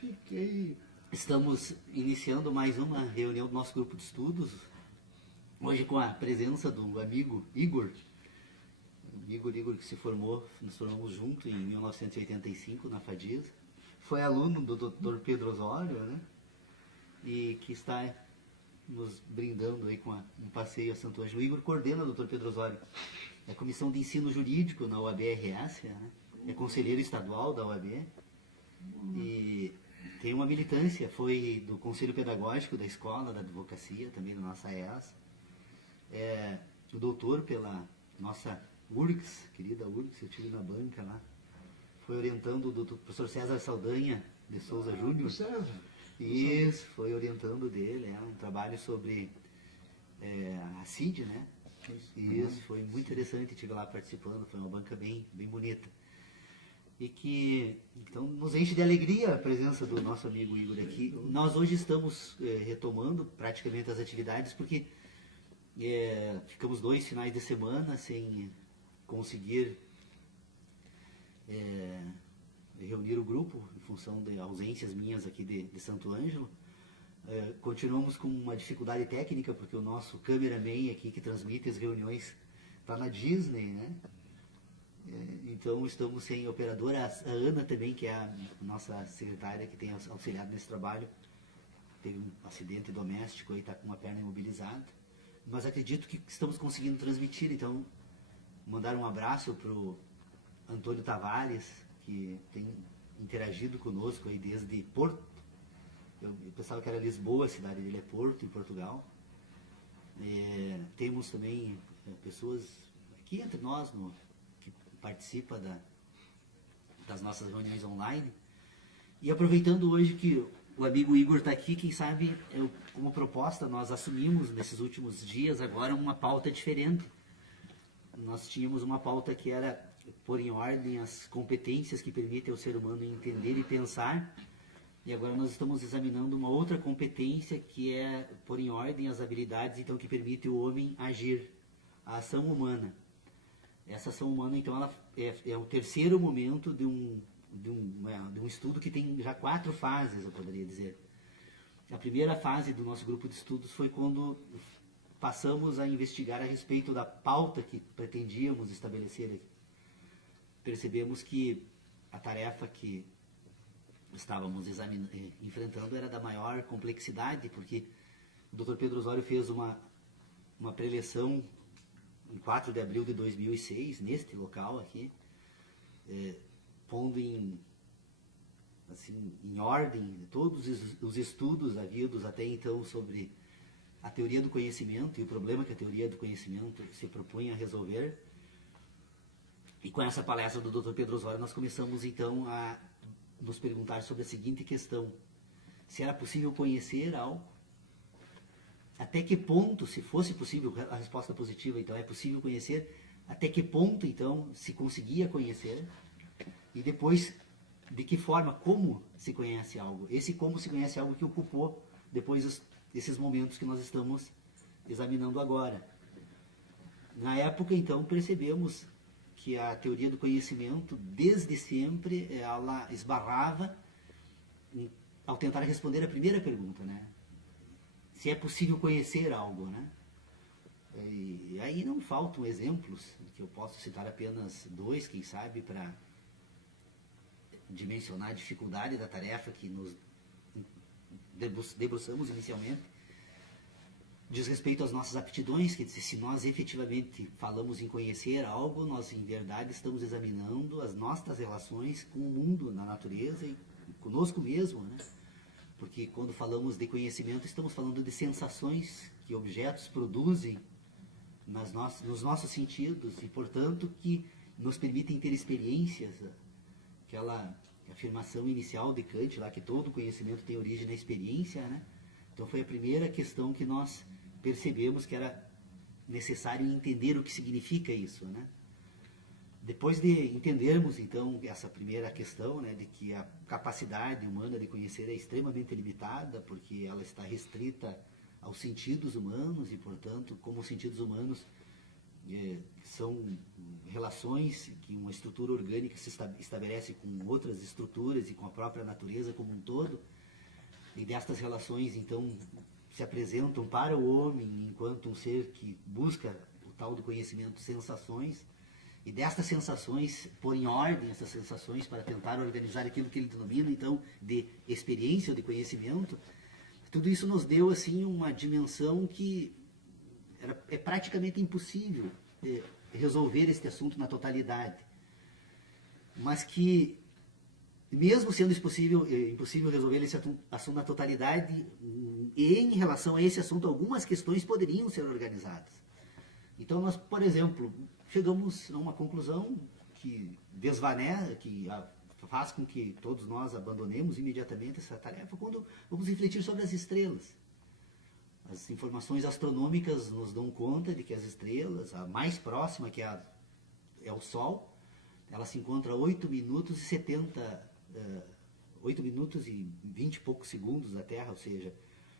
Fiquei... Estamos iniciando mais uma reunião do nosso grupo de estudos, hoje com a presença do amigo Igor. Igor que se formou, nos formamos juntos em 1985 na FADIS. Foi aluno do Dr. Pedro Osório, né? E que está nos brindando aí com um passeio a Santo Ângelo. O Igor coordena o Dr. Pedro Osório, a Comissão de Ensino Jurídico na UAB-RS, né? É conselheiro estadual da UAB e tem uma militância, foi do Conselho Pedagógico da Escola da Advocacia, também da nossa EAS. É o doutor pela nossa URGS, querida URGS, eu estive na banca lá. Foi orientando o doutor, professor César Saldanha de Souza Júnior. César? Isso, foi orientando dele, um trabalho sobre a CID, né? Isso, foi muito interessante, estive lá participando, foi uma banca bem bonita. E que, então, nos enche de alegria a presença do nosso amigo Igor aqui. Nós hoje estamos retomando praticamente as atividades, porque ficamos 2 finais de semana sem conseguir reunir o grupo, em função de ausências minhas aqui de Santo Ângelo. Continuamos com uma dificuldade técnica, porque o nosso cameraman aqui, que transmite as reuniões, está na Disney, né? Então estamos sem operadora. A Ana também, que é a nossa secretária, que tem auxiliado nesse trabalho, teve um acidente doméstico e está com uma perna imobilizada. Mas acredito que estamos conseguindo transmitir, então mandar um abraço para o Antônio Tavares, que tem interagido conosco aí desde Porto. Eu pensava que era Lisboa, a cidade dele é Porto, em Portugal. Temos também pessoas aqui entre nós que participam das nossas reuniões online. E aproveitando hoje que o amigo Igor está aqui, quem sabe, como proposta, nós assumimos nesses últimos dias agora uma pauta diferente. Nós tínhamos uma pauta que era pôr em ordem as competências que permitem ao ser humano entender e pensar. E agora nós estamos examinando uma outra competência, que é pôr em ordem as habilidades, então, que permite o homem agir, a ação humana. Essa ação humana, então, ela é o terceiro momento de um estudo que tem já 4 fases, eu poderia dizer. A primeira fase do nosso grupo de estudos foi quando passamos a investigar a respeito da pauta que pretendíamos estabelecer aqui. Percebemos que a tarefa que estávamos enfrentando era da maior complexidade, porque o Dr. Pedro Osório fez uma preleção em 4 de abril de 2006, neste local aqui, pondo em ordem todos os estudos havidos até então sobre a teoria do conhecimento e o problema que a teoria do conhecimento se propõe a resolver. E com essa palestra do Dr. Pedro Osório, nós começamos então a nos perguntar sobre a seguinte questão: se era possível conhecer algo, até que ponto, se fosse possível, a resposta positiva, então, é possível conhecer, até que ponto, então, se conseguia conhecer, e depois, de que forma, como se conhece algo. Esse como se conhece algo que ocupou depois desses momentos que nós estamos examinando agora. Na época, então, percebemos que a teoria do conhecimento, desde sempre, ela esbarrava ao tentar responder a primeira pergunta, né? Se é possível conhecer algo, né? E aí não faltam exemplos, que eu posso citar apenas 2, quem sabe, para dimensionar a dificuldade da tarefa que nos debruçamos inicialmente. Diz respeito às nossas aptidões, que se nós efetivamente falamos em conhecer algo, nós em verdade estamos examinando as nossas relações com o mundo, na natureza e conosco mesmo, né? Porque quando falamos de conhecimento, estamos falando de sensações que objetos produzem nos nossos sentidos e, portanto, que nos permitem ter experiências. Aquela afirmação inicial de Kant, lá que todo conhecimento tem origem na experiência, né? Então foi a primeira questão que nós percebemos que era necessário entender o que significa isso, né? Depois de entendermos, então, essa primeira questão, né, de que a capacidade humana de conhecer é extremamente limitada, porque ela está restrita aos sentidos humanos e, portanto, como os sentidos humanos são relações que uma estrutura orgânica se estabelece com outras estruturas e com a própria natureza como um todo, e destas relações então se apresentam para o homem enquanto um ser que busca o tal do conhecimento, sensações, e destas sensações pôr em ordem essas sensações para tentar organizar aquilo que ele denomina então de experiência ou de conhecimento. Tudo isso nos deu assim uma dimensão que é praticamente impossível resolver este assunto na totalidade, mas que mesmo sendo impossível resolver esse assunto na totalidade, em relação a esse assunto algumas questões poderiam ser organizadas. Então nós, por exemplo, chegamos a uma conclusão que desvanece, que faz com que todos nós abandonemos imediatamente essa tarefa quando vamos refletir sobre as estrelas. As informações astronômicas nos dão conta de que as estrelas, a mais próxima, que é o Sol, ela se encontra a 8 minutos e 20 e poucos segundos da Terra, ou seja,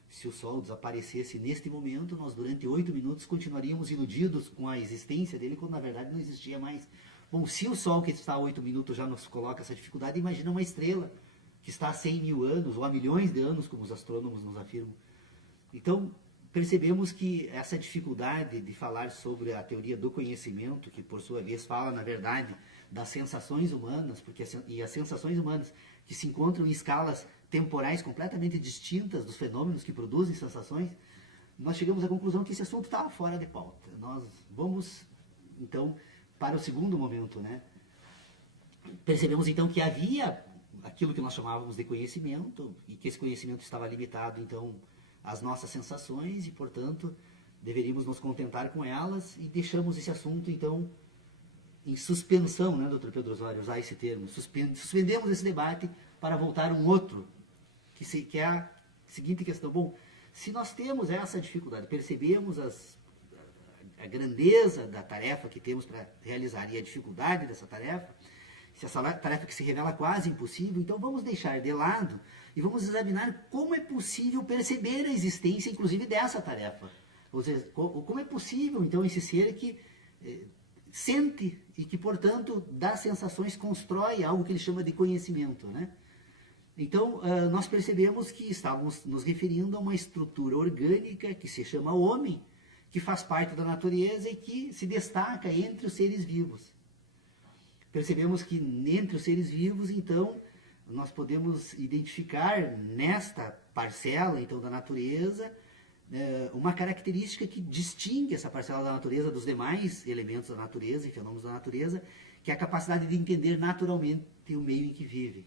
se o Sol desaparecesse neste momento, nós durante 8 minutos continuaríamos iludidos com a existência dele, quando na verdade não existia mais. Bom, se o Sol que está a 8 minutos já nos coloca essa dificuldade, imagina uma estrela que está a 100 mil anos, ou a milhões de anos, como os astrônomos nos afirmam. Então, percebemos que essa dificuldade de falar sobre a teoria do conhecimento, que por sua vez fala, na verdade, das sensações humanas, e as sensações humanas que se encontram em escalas temporais completamente distintas dos fenômenos que produzem sensações, nós chegamos à conclusão que esse assunto estava fora de pauta. Nós vamos, então, para o segundo momento, né? Percebemos, então, que havia aquilo que nós chamávamos de conhecimento, e que esse conhecimento estava limitado, então, às nossas sensações, e, portanto, deveríamos nos contentar com elas, e deixamos esse assunto, então, em suspensão, né, Dr. Pedro Osório, usar esse termo, suspendemos esse debate para voltar a um outro, que é a seguinte questão. Bom, se nós temos essa dificuldade, percebemos a grandeza da tarefa que temos para realizar e a dificuldade dessa tarefa, se essa tarefa que se revela quase impossível, então vamos deixar de lado e vamos examinar como é possível perceber a existência, inclusive, dessa tarefa. Ou seja, como é possível, então, esse ser que sente e que, portanto, das sensações constrói algo que ele chama de conhecimento, né? Então, nós percebemos que estávamos nos referindo a uma estrutura orgânica que se chama homem, que faz parte da natureza e que se destaca entre os seres vivos. Percebemos que entre os seres vivos, então, nós podemos identificar nesta parcela, então, da natureza, uma característica que distingue essa parcela da natureza dos demais elementos da natureza e fenômenos da natureza, que é a capacidade de entender naturalmente o meio em que vive.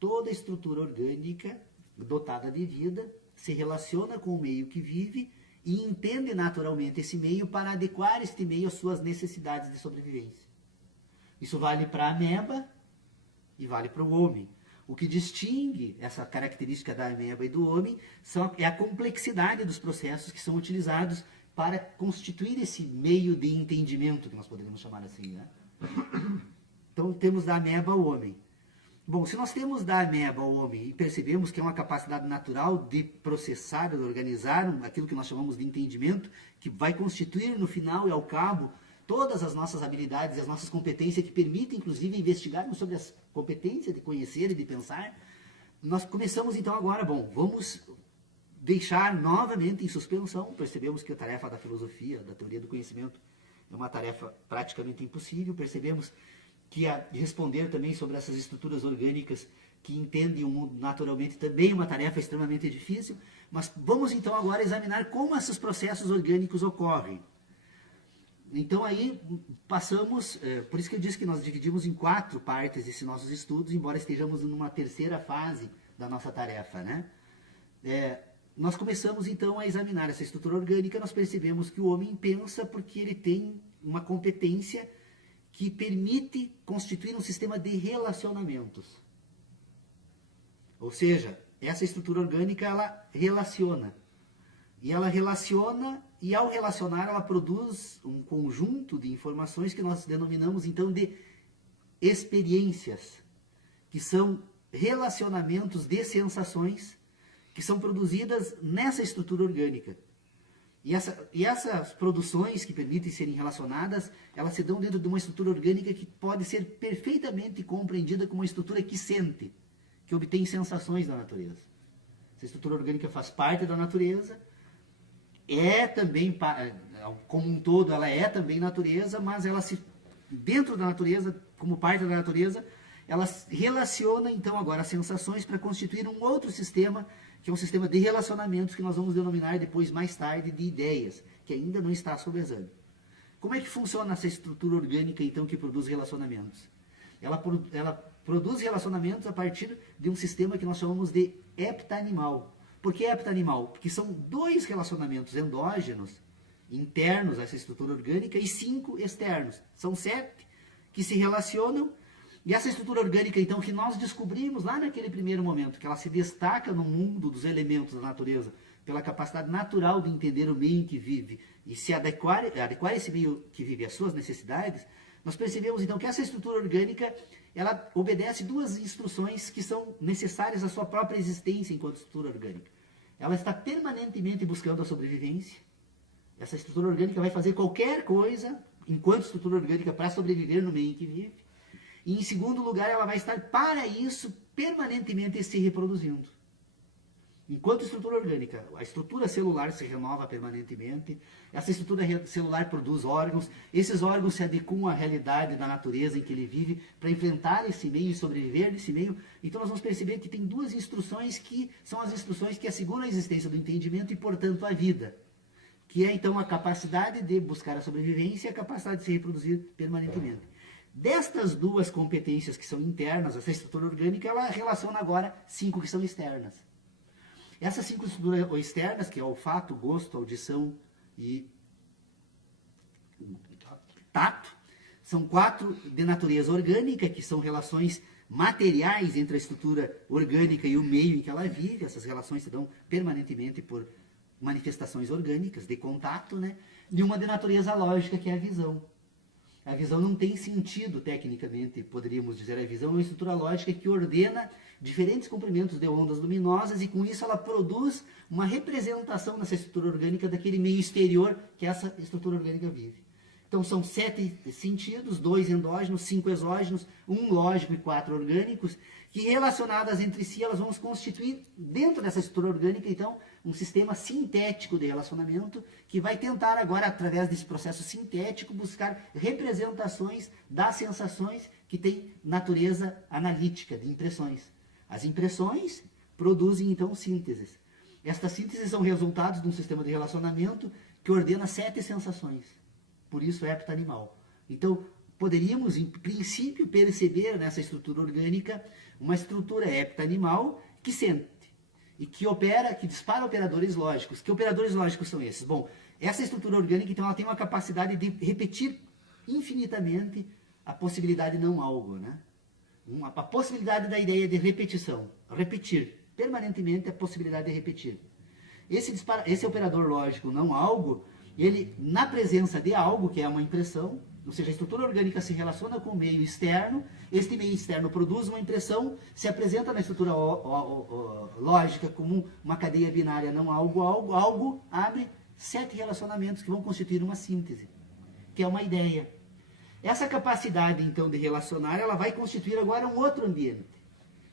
Toda estrutura orgânica dotada de vida se relaciona com o meio que vive e entende naturalmente esse meio para adequar este meio às suas necessidades de sobrevivência. Isso vale para a ameba e vale para o homem. O que distingue essa característica da ameba e do homem é a complexidade dos processos que são utilizados para constituir esse meio de entendimento, que nós poderíamos chamar assim, né? Então, temos da ameba o homem. Bom, se nós temos da ameba o homem e percebemos que é uma capacidade natural de processar, de organizar aquilo que nós chamamos de entendimento, que vai constituir no final e ao cabo todas as nossas habilidades e as nossas competências que permitem, inclusive, investigarmos sobre as competências de conhecer e de pensar, nós começamos então agora, bom, vamos deixar novamente em suspensão. Percebemos que a tarefa da filosofia, da teoria do conhecimento, é uma tarefa praticamente impossível. Percebemos que responder também sobre essas estruturas orgânicas que entendem o mundo naturalmente também é uma tarefa extremamente difícil, mas vamos então agora examinar como esses processos orgânicos ocorrem. Então aí passamos, por isso que eu disse que nós dividimos em 4 partes esses nossos estudos, embora estejamos numa terceira fase da nossa tarefa, né? Nós começamos então a examinar essa estrutura orgânica. Nós percebemos que o homem pensa porque ele tem uma competência que permite constituir um sistema de relacionamentos. Ou seja, essa estrutura orgânica, ela relaciona. E ela relaciona, e ao relacionar, ela produz um conjunto de informações que nós denominamos, então, de experiências, que são relacionamentos de sensações que são produzidas nessa estrutura orgânica. E essas produções que permitem serem relacionadas, elas se dão dentro de uma estrutura orgânica que pode ser perfeitamente compreendida como uma estrutura que sente, que obtém sensações da natureza. Essa estrutura orgânica faz parte da natureza, é também, como um todo, ela é também natureza, mas ela se, dentro da natureza, como parte da natureza, ela relaciona então agora as sensações para constituir um outro sistema, que é um sistema de relacionamentos que nós vamos denominar depois, mais tarde, de ideias, que ainda não está sob exame. Como é que funciona essa estrutura orgânica então que produz relacionamentos? Ela produz relacionamentos a partir de um sistema que nós chamamos de heptanimal. Por que heptanimal? Porque são 2 relacionamentos endógenos, internos a essa estrutura orgânica, e 5 externos. São 7 que se relacionam. E essa estrutura orgânica, então, que nós descobrimos lá naquele primeiro momento, que ela se destaca no mundo dos elementos da natureza, pela capacidade natural de entender o meio em que vive e se adequar esse meio que vive às suas necessidades, nós percebemos, então, que essa estrutura orgânica, ela obedece 2 instruções que são necessárias à sua própria existência enquanto estrutura orgânica. Ela está permanentemente buscando a sobrevivência. Essa estrutura orgânica vai fazer qualquer coisa, enquanto estrutura orgânica, para sobreviver no meio em que vive. E, em segundo lugar, ela vai estar, para isso, permanentemente se reproduzindo. Enquanto estrutura orgânica, a estrutura celular se renova permanentemente, essa estrutura celular produz órgãos, esses órgãos se adequam à realidade da natureza em que ele vive para enfrentar esse meio e sobreviver nesse meio. Então nós vamos perceber que tem 2 instruções que são as instruções que asseguram a existência do entendimento e, portanto, a vida. Que é, então, a capacidade de buscar a sobrevivência e a capacidade de se reproduzir permanentemente. Destas 2 competências que são internas, essa estrutura orgânica, ela relaciona agora 5 que são externas. Essas 5 estruturas externas, que é olfato, gosto, audição e tato, são 4 de natureza orgânica, que são relações materiais entre a estrutura orgânica e o meio em que ela vive. Essas relações se dão permanentemente por manifestações orgânicas de contato, né? E uma de natureza lógica, que é a visão. A visão não tem sentido, tecnicamente, poderíamos dizer. A visão é uma estrutura lógica que ordena diferentes comprimentos de ondas luminosas e, com isso, ela produz uma representação nessa estrutura orgânica daquele meio exterior que essa estrutura orgânica vive. Então, são 7 sentidos, 2 endógenos, 5 exógenos, 1 lógico e 4 orgânicos, que, relacionadas entre si, elas vão constituir, dentro dessa estrutura orgânica, então, um sistema sintético de relacionamento que vai tentar agora, através desse processo sintético, buscar representações das sensações que têm natureza analítica, de impressões. As impressões produzem, então, sínteses. Estas sínteses são resultados de um sistema de relacionamento que ordena 7 sensações. Por isso é heptanimal. Então, poderíamos, em princípio, perceber nessa estrutura orgânica uma estrutura heptanimal que sente e que opera, que dispara operadores lógicos. Que operadores lógicos são esses? Bom, essa estrutura orgânica, então, ela tem uma capacidade de repetir infinitamente a possibilidade não algo, né? A possibilidade da ideia de repetição. Repetir permanentemente a possibilidade de repetir. Esse operador lógico não algo, ele, na presença de algo, que é uma impressão, ou seja, a estrutura orgânica se relaciona com o meio externo, este meio externo produz uma impressão, se apresenta na estrutura lógica como uma cadeia binária não algo, algo abre 7 relacionamentos que vão constituir uma síntese, que é uma ideia. Essa capacidade, então, de relacionar, ela vai constituir agora um outro ambiente,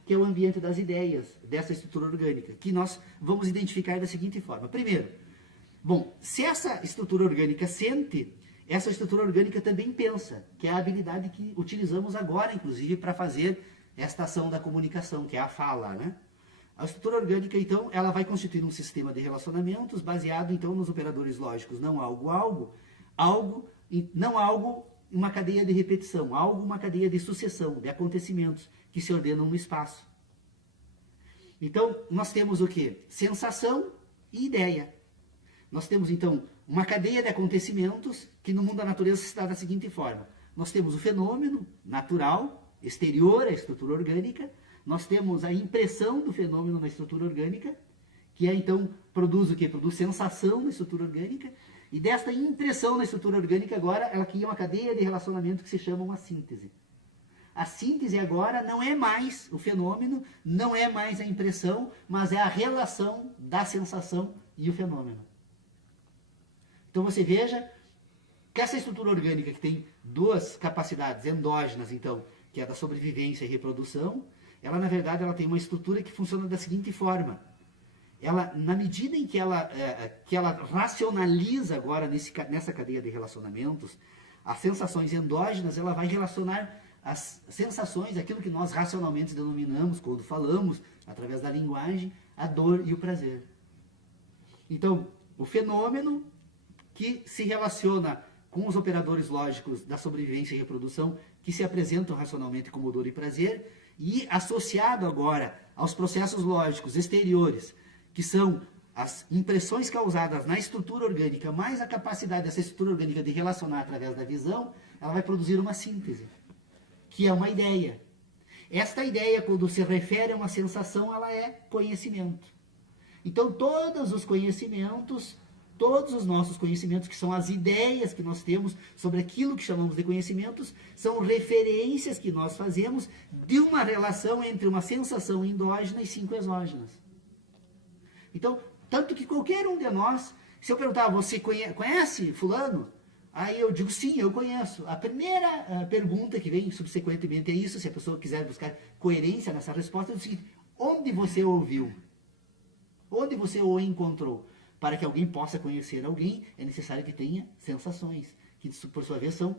que é o ambiente das ideias, dessa estrutura orgânica, que nós vamos identificar da seguinte forma. Primeiro, bom, se essa estrutura orgânica sente, essa estrutura orgânica também pensa, que é a habilidade que utilizamos agora, inclusive, para fazer esta ação da comunicação, que é a fala, né? A estrutura orgânica, então, ela vai constituir um sistema de relacionamentos baseado, então, nos operadores lógicos não algo, não algo, uma cadeia de repetição, algo, uma cadeia de sucessão, de acontecimentos que se ordenam no espaço. Então, nós temos o quê? Sensação e ideia. Nós temos, então, uma cadeia de acontecimentos que no mundo da natureza se dá da seguinte forma. Nós temos o fenômeno natural, exterior à estrutura orgânica. Nós temos a impressão do fenômeno na estrutura orgânica, que é, então, produz o quê? Produz sensação na estrutura orgânica. E desta impressão na estrutura orgânica, agora, ela cria uma cadeia de relacionamento que se chama uma síntese. A síntese agora não é mais o fenômeno, não é mais a impressão, mas é a relação da sensação e o fenômeno. Então você veja que essa estrutura orgânica que tem duas capacidades endógenas, então, que é da sobrevivência e reprodução, ela na verdade ela tem uma estrutura que funciona da seguinte forma. Ela, na medida em que ela racionaliza agora nessa cadeia de relacionamentos, as sensações endógenas, ela vai relacionar as sensações, aquilo que nós racionalmente denominamos, quando falamos, através da linguagem, a dor e o prazer. Então, o fenômeno que se relaciona com os operadores lógicos da sobrevivência e reprodução, que se apresentam racionalmente como dor e prazer, e associado agora aos processos lógicos exteriores, que são as impressões causadas na estrutura orgânica, mais a capacidade dessa estrutura orgânica de relacionar através da visão, ela vai produzir uma síntese, que é uma ideia. Esta ideia, quando se refere a uma sensação, ela é conhecimento. Então, todos os conhecimentos, todos os nossos conhecimentos, que são as ideias que nós temos sobre aquilo que chamamos de conhecimentos, são referências que nós fazemos de uma relação entre uma sensação endógena e 5 exógenas. Então, tanto que qualquer um de nós, se eu perguntar, você conhece fulano? Aí eu digo, sim, eu conheço. A primeira pergunta que vem subsequentemente é isso, se a pessoa quiser buscar coerência nessa resposta, é o seguinte: onde você ouviu? Onde você o encontrou? Para que alguém possa conhecer alguém, é necessário que tenha sensações, que por sua vez são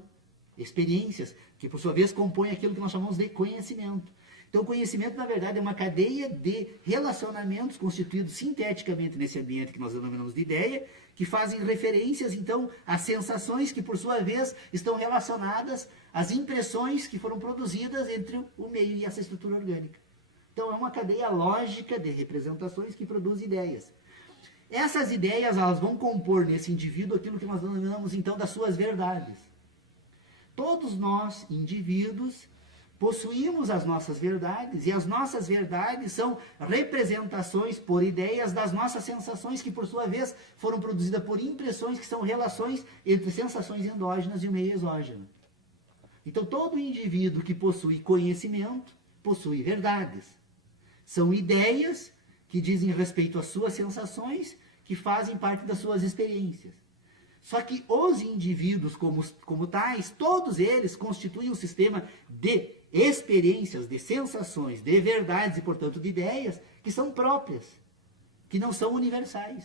experiências, que por sua vez compõem aquilo que nós chamamos de conhecimento. Então, o conhecimento, na verdade, é uma cadeia de relacionamentos constituídos sinteticamente nesse ambiente que nós denominamos de ideia, que fazem referências, então, às sensações que, por sua vez, estão relacionadas às impressões que foram produzidas entre o meio e essa estrutura orgânica. Então, é uma cadeia lógica de representações que produz ideias. Essas ideias, elas vão compor nesse indivíduo aquilo que nós denominamos, então, das suas verdades. Todos nós, indivíduos, possuímos as nossas verdades, e as nossas verdades são representações por ideias das nossas sensações, que por sua vez foram produzidas por impressões, que são relações entre sensações endógenas e o meio exógeno. Então, todo indivíduo que possui conhecimento, possui verdades. São ideias que dizem respeito às suas sensações, que fazem parte das suas experiências. Só que os indivíduos como tais, todos eles constituem um sistema de experiências, de sensações, de verdades e, portanto, de ideias que são próprias, que não são universais.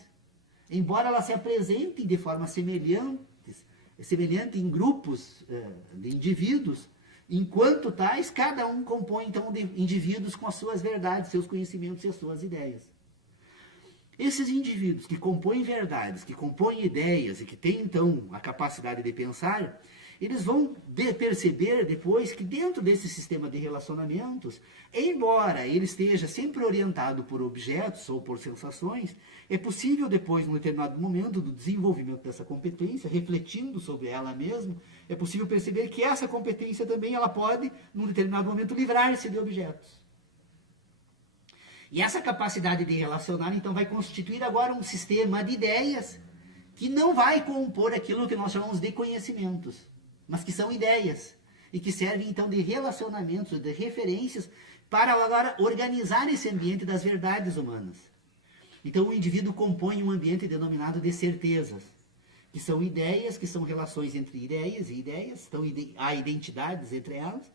Embora elas se apresentem de forma semelhante em grupos de indivíduos, enquanto tais, cada um compõe, então, de indivíduos com as suas verdades, seus conhecimentos e as suas ideias. Esses indivíduos que compõem verdades, que compõem ideias e que têm, então, a capacidade de pensar, eles vão perceber depois que dentro desse sistema de relacionamentos, embora ele esteja sempre orientado por objetos ou por sensações, é possível depois, num determinado momento do desenvolvimento dessa competência, refletindo sobre ela mesma, é possível perceber que essa competência também ela pode, num determinado momento, livrar-se de objetos. E essa capacidade de relacionar, então, vai constituir agora um sistema de ideias que não vai compor aquilo que nós chamamos de conhecimentos, mas que são ideias e que servem, então, de relacionamentos, de referências para agora organizar esse ambiente das verdades humanas. Então, o indivíduo compõe um ambiente denominado de certezas, que são ideias, que são relações entre ideias e ideias, então há identidades entre elas,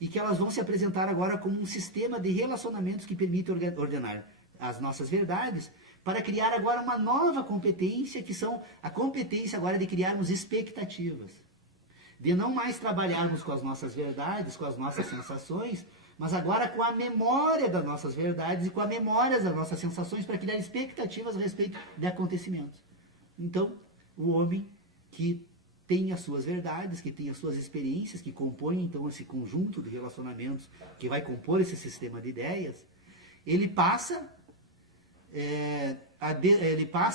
e que elas vão se apresentar agora como um sistema de relacionamentos que permite ordenar as nossas verdades para criar agora uma nova competência, que são a competência agora de criarmos expectativas. De não mais trabalharmos com as nossas verdades, com as nossas sensações, mas agora com a memória das nossas verdades e com a memória das nossas sensações para criar expectativas a respeito de acontecimentos. Então, o homem que tem as suas verdades, que tem as suas experiências, que compõem então esse conjunto de relacionamentos que vai compor esse sistema de ideias, ele passa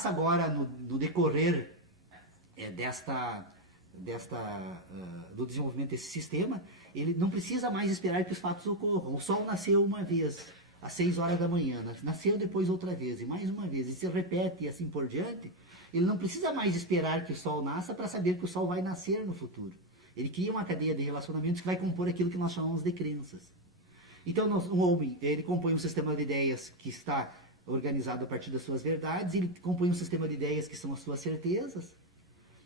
agora no decorrer do desenvolvimento desse sistema, ele não precisa mais esperar que os fatos ocorram. O Sol nasceu uma vez, às 6 horas da manhã, nasceu depois outra vez, e mais uma vez, e se repete e assim por diante. Ele não precisa mais esperar que o Sol nasça para saber que o Sol vai nascer no futuro. Ele cria uma cadeia de relacionamentos que vai compor aquilo que nós chamamos de crenças. Então, um homem, ele compõe um sistema de ideias que está organizado a partir das suas verdades, ele compõe um sistema de ideias que são as suas certezas,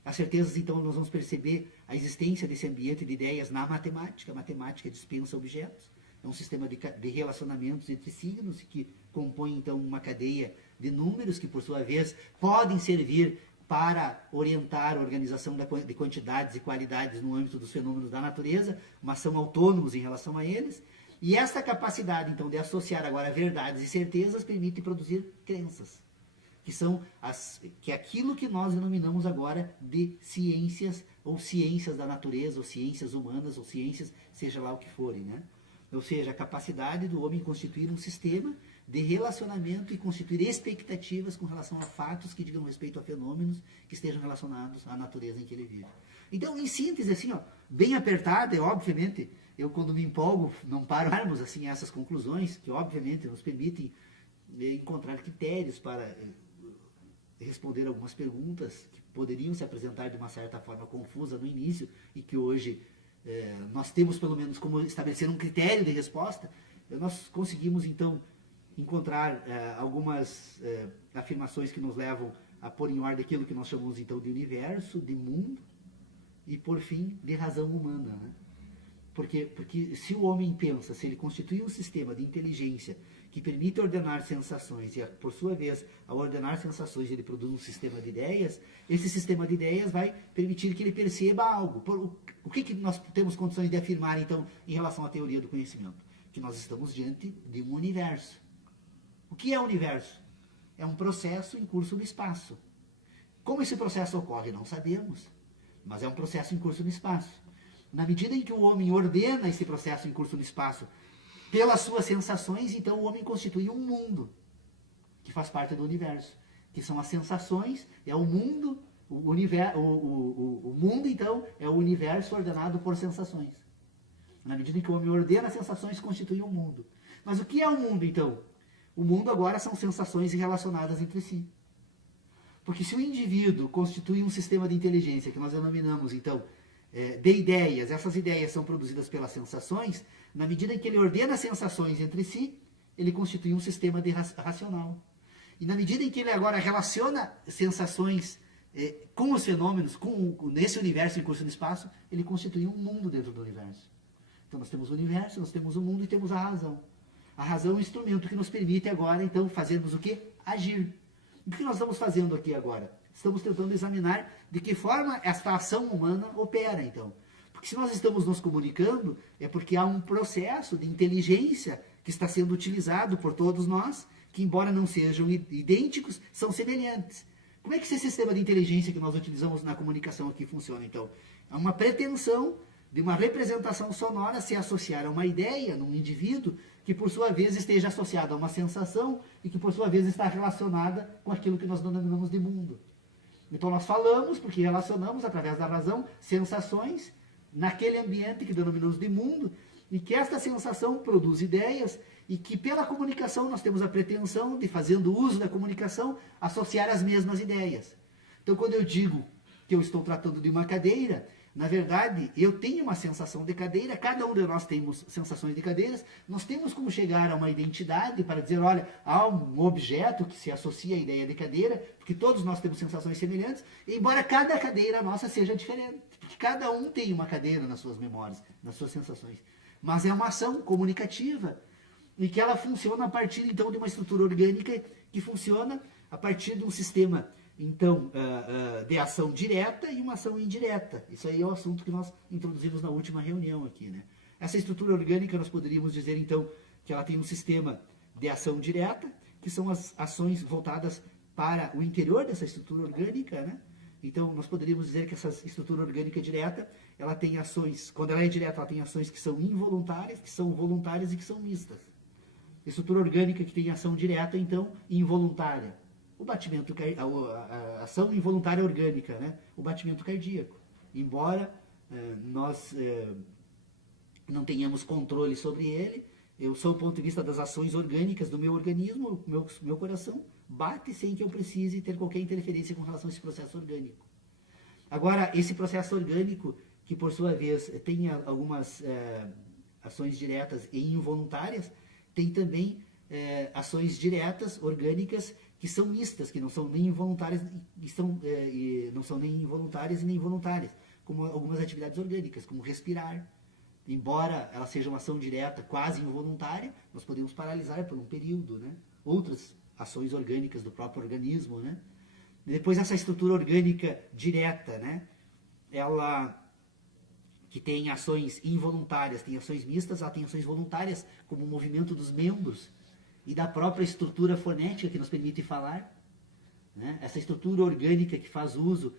As certezas, então, nós vamos perceber a existência desse ambiente de ideias na matemática. A matemática dispensa objetos. É um sistema de relacionamentos entre signos que compõe, então, uma cadeia de números que, por sua vez, podem servir para orientar a organização de quantidades e qualidades no âmbito dos fenômenos da natureza, mas são autônomos em relação a eles. E essa capacidade, então, de associar agora verdades e certezas permite produzir crenças, que é aquilo que nós denominamos agora de ciências, ou ciências da natureza, ou ciências humanas, ou ciências, seja lá o que forem, né? Ou seja, a capacidade do homem constituir um sistema de relacionamento e constituir expectativas com relação a fatos que digam respeito a fenômenos que estejam relacionados à natureza em que ele vive. Então, em síntese, assim, ó, bem apertada, e obviamente, eu quando me empolgo, não pararmos assim essas conclusões, que obviamente nos permitem encontrar critérios para responder algumas perguntas que poderiam se apresentar de uma certa forma confusa no início e que hoje nós temos pelo menos como estabelecer um critério de resposta. Nós conseguimos então encontrar algumas afirmações que nos levam a pôr em ordem aquilo que nós chamamos então de universo, de mundo e por fim de razão humana, né? Porque se o homem pensa, se ele constitui um sistema de inteligência que permite ordenar sensações e, por sua vez, ao ordenar sensações ele produz um sistema de ideias, esse sistema de ideias vai permitir que ele perceba algo. O que nós temos condições de afirmar, então, em relação à teoria do conhecimento? Que nós estamos diante de um universo. O que é o universo? É um processo em curso no espaço. Como esse processo ocorre? Não sabemos, mas é um processo em curso no espaço. Na medida em que o homem ordena esse processo em curso no espaço pelas suas sensações, então o homem constitui um mundo que faz parte do universo, que são as sensações, é o mundo, o mundo então é o universo ordenado por sensações. Na medida em que o homem ordena as sensações, constitui um mundo. Mas o que é o mundo então? O mundo agora são sensações relacionadas entre si. Porque se o indivíduo constitui um sistema de inteligência que nós denominamos então de ideias, essas ideias são produzidas pelas sensações, na medida em que ele ordena as sensações entre si, ele constitui um sistema racional. E na medida em que ele agora relaciona sensações com os fenômenos, nesse universo em curso no espaço, ele constitui um mundo dentro do universo. Então nós temos o universo, nós temos o mundo e temos a razão. A razão é um instrumento que nos permite agora, então, fazermos o quê? Agir. E o que nós estamos fazendo aqui agora? Estamos tentando examinar de que forma esta ação humana opera, então. Porque se nós estamos nos comunicando, é porque há um processo de inteligência que está sendo utilizado por todos nós, que embora não sejam idênticos, são semelhantes. Como é que esse sistema de inteligência que nós utilizamos na comunicação aqui funciona, então? É uma pretensão de uma representação sonora se associar a uma ideia num indivíduo que, por sua vez, esteja associada a uma sensação e que, por sua vez, está relacionada com aquilo que nós denominamos de mundo. Então nós falamos, porque relacionamos através da razão, sensações naquele ambiente que denominamos de mundo, e que esta sensação produz ideias, e que pela comunicação nós temos a pretensão de, fazendo uso da comunicação, associar as mesmas ideias. Então quando eu digo que eu estou tratando de uma cadeira, na verdade eu tenho uma sensação de cadeira, cada um de nós temos sensações de cadeiras, nós temos como chegar a uma identidade para dizer, olha, há um objeto que se associa à ideia de cadeira, porque todos nós temos sensações semelhantes, embora cada cadeira nossa seja diferente, porque cada um tem uma cadeira nas suas memórias, nas suas sensações. Mas é uma ação comunicativa, e que ela funciona a partir então de uma estrutura orgânica que funciona a partir de um sistema então, de ação direta e uma ação indireta. Isso aí é o assunto que nós introduzimos na última reunião aqui, né? Essa estrutura orgânica, nós poderíamos dizer, então, que ela tem um sistema de ação direta, que são as ações voltadas para o interior dessa estrutura orgânica, né? Então, nós poderíamos dizer que essa estrutura orgânica direta, ela tem ações, quando ela é direta, ela tem ações que são involuntárias, que são voluntárias e que são mistas. Estrutura orgânica que tem ação direta, então, involuntária. O batimento, a ação involuntária orgânica, né? O batimento cardíaco. Embora nós não tenhamos controle sobre ele, eu, sob o ponto de vista das ações orgânicas do meu organismo, meu coração bate sem que eu precise ter qualquer interferência com relação a esse processo orgânico. Agora, esse processo orgânico, que por sua vez tem algumas ações diretas e involuntárias, tem também ações diretas, orgânicas, que são mistas, que não são nem involuntárias e não são nem involuntárias e nem voluntárias, como algumas atividades orgânicas, como respirar. Embora ela seja uma ação direta, quase involuntária, nós podemos paralisar por um período, né? Outras ações orgânicas do próprio organismo, né? Depois essa estrutura orgânica direta, né? Ela que tem ações involuntárias, tem ações mistas, ela tem ações voluntárias, como o movimento dos membros e da própria estrutura fonética que nos permite falar, né? Essa estrutura orgânica que faz uso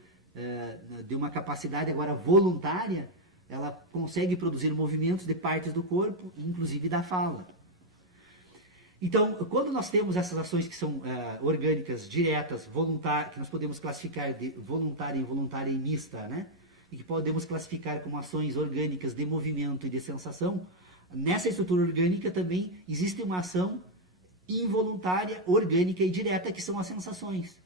de uma capacidade agora voluntária, ela consegue produzir movimentos de partes do corpo, inclusive da fala. Então, quando nós temos essas ações que são orgânicas, diretas, voluntárias, que nós podemos classificar de voluntária, involuntária e mista, né? E que podemos classificar como ações orgânicas de movimento e de sensação, nessa estrutura orgânica também existe uma ação involuntária, orgânica e direta, que são as sensações.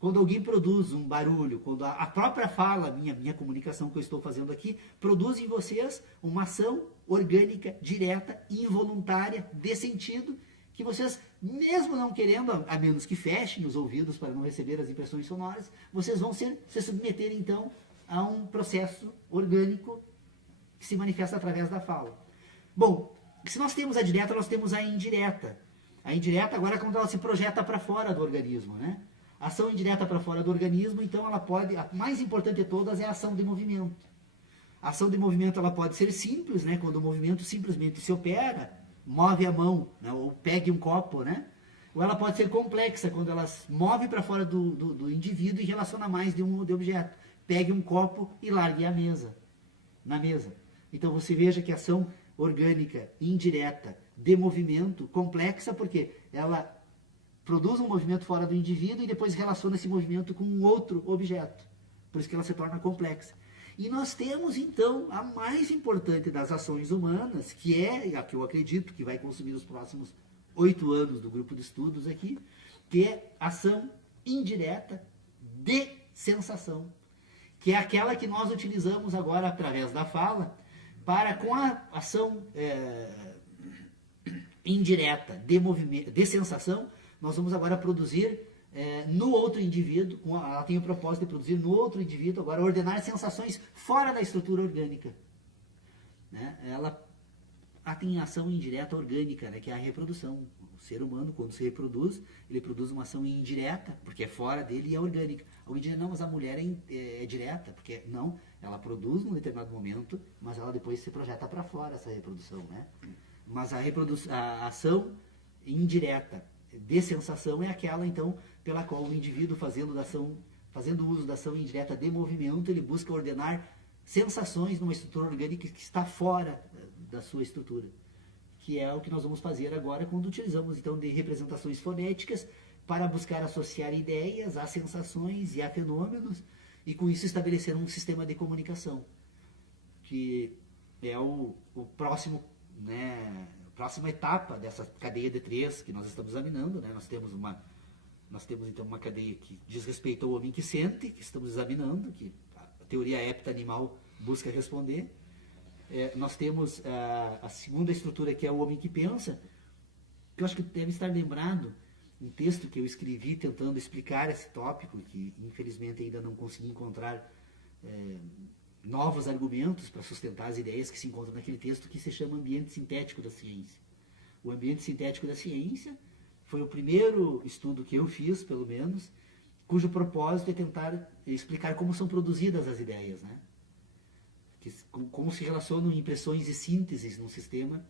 Quando alguém produz um barulho, quando a própria fala, minha comunicação que eu estou fazendo aqui, produz em vocês uma ação orgânica, direta, involuntária, de sentido, que vocês, mesmo não querendo, a menos que fechem os ouvidos para não receber as impressões sonoras, vocês vão se submeter então a um processo orgânico que se manifesta através da fala. Bom, se nós temos a direta, nós temos a indireta. A indireta agora é quando ela se projeta para fora do organismo, né? A ação indireta para fora do organismo, então ela pode, a mais importante de todas é a ação de movimento. A ação de movimento ela pode ser simples, né? Quando o movimento simplesmente se opera, move a mão, né? Ou pegue um copo, né? Ou ela pode ser complexa, quando ela move para fora do indivíduo e relaciona mais de um objeto. Pegue um copo e largue na mesa. Então você veja que a ação orgânica indireta de movimento complexa, porque ela produz um movimento fora do indivíduo e depois relaciona esse movimento com um outro objeto. Por isso que ela se torna complexa. E nós temos, então, a mais importante das ações humanas, que é a que eu acredito que vai consumir os próximos 8 anos do grupo de estudos aqui, que é ação indireta de sensação, que é aquela que nós utilizamos agora através da fala, para com a ação indireta de movimento, de sensação, nós vamos agora produzir no outro indivíduo, ela tem o propósito de produzir no outro indivíduo, agora ordenar sensações fora da estrutura orgânica. Né? Ela tem ação indireta orgânica, né? Que é a reprodução. O ser humano, quando se reproduz, ele produz uma ação indireta, porque é fora dele e é orgânica. Alguém diz, não, mas a mulher é direta, porque não, ela produz num determinado momento, mas ela depois se projeta para fora, essa reprodução. Né? Mas a ação indireta de sensação é aquela, então, pela qual o indivíduo, fazendo uso da ação indireta de movimento, ele busca ordenar sensações numa estrutura orgânica que está fora da sua estrutura, que é o que nós vamos fazer agora quando utilizamos, então, de representações fonéticas para buscar associar ideias a sensações e a fenômenos, e com isso estabelecer um sistema de comunicação, que é o próximo, né, próxima etapa dessa cadeia de 3 que nós estamos examinando, né? Nós temos então uma cadeia que diz respeito ao homem que sente, que estamos examinando, que a teoria hepta animal busca responder. Nós temos a segunda estrutura, que é o homem que pensa, que eu acho que deve estar lembrado um texto que eu escrevi tentando explicar esse tópico, que infelizmente ainda não consegui encontrar novos argumentos para sustentar as ideias que se encontram naquele texto, que se chama Ambiente Sintético da Ciência. O Ambiente Sintético da Ciência foi o primeiro estudo que eu fiz, pelo menos, cujo propósito é tentar explicar como são produzidas as ideias, né? Como se relacionam impressões e sínteses num sistema,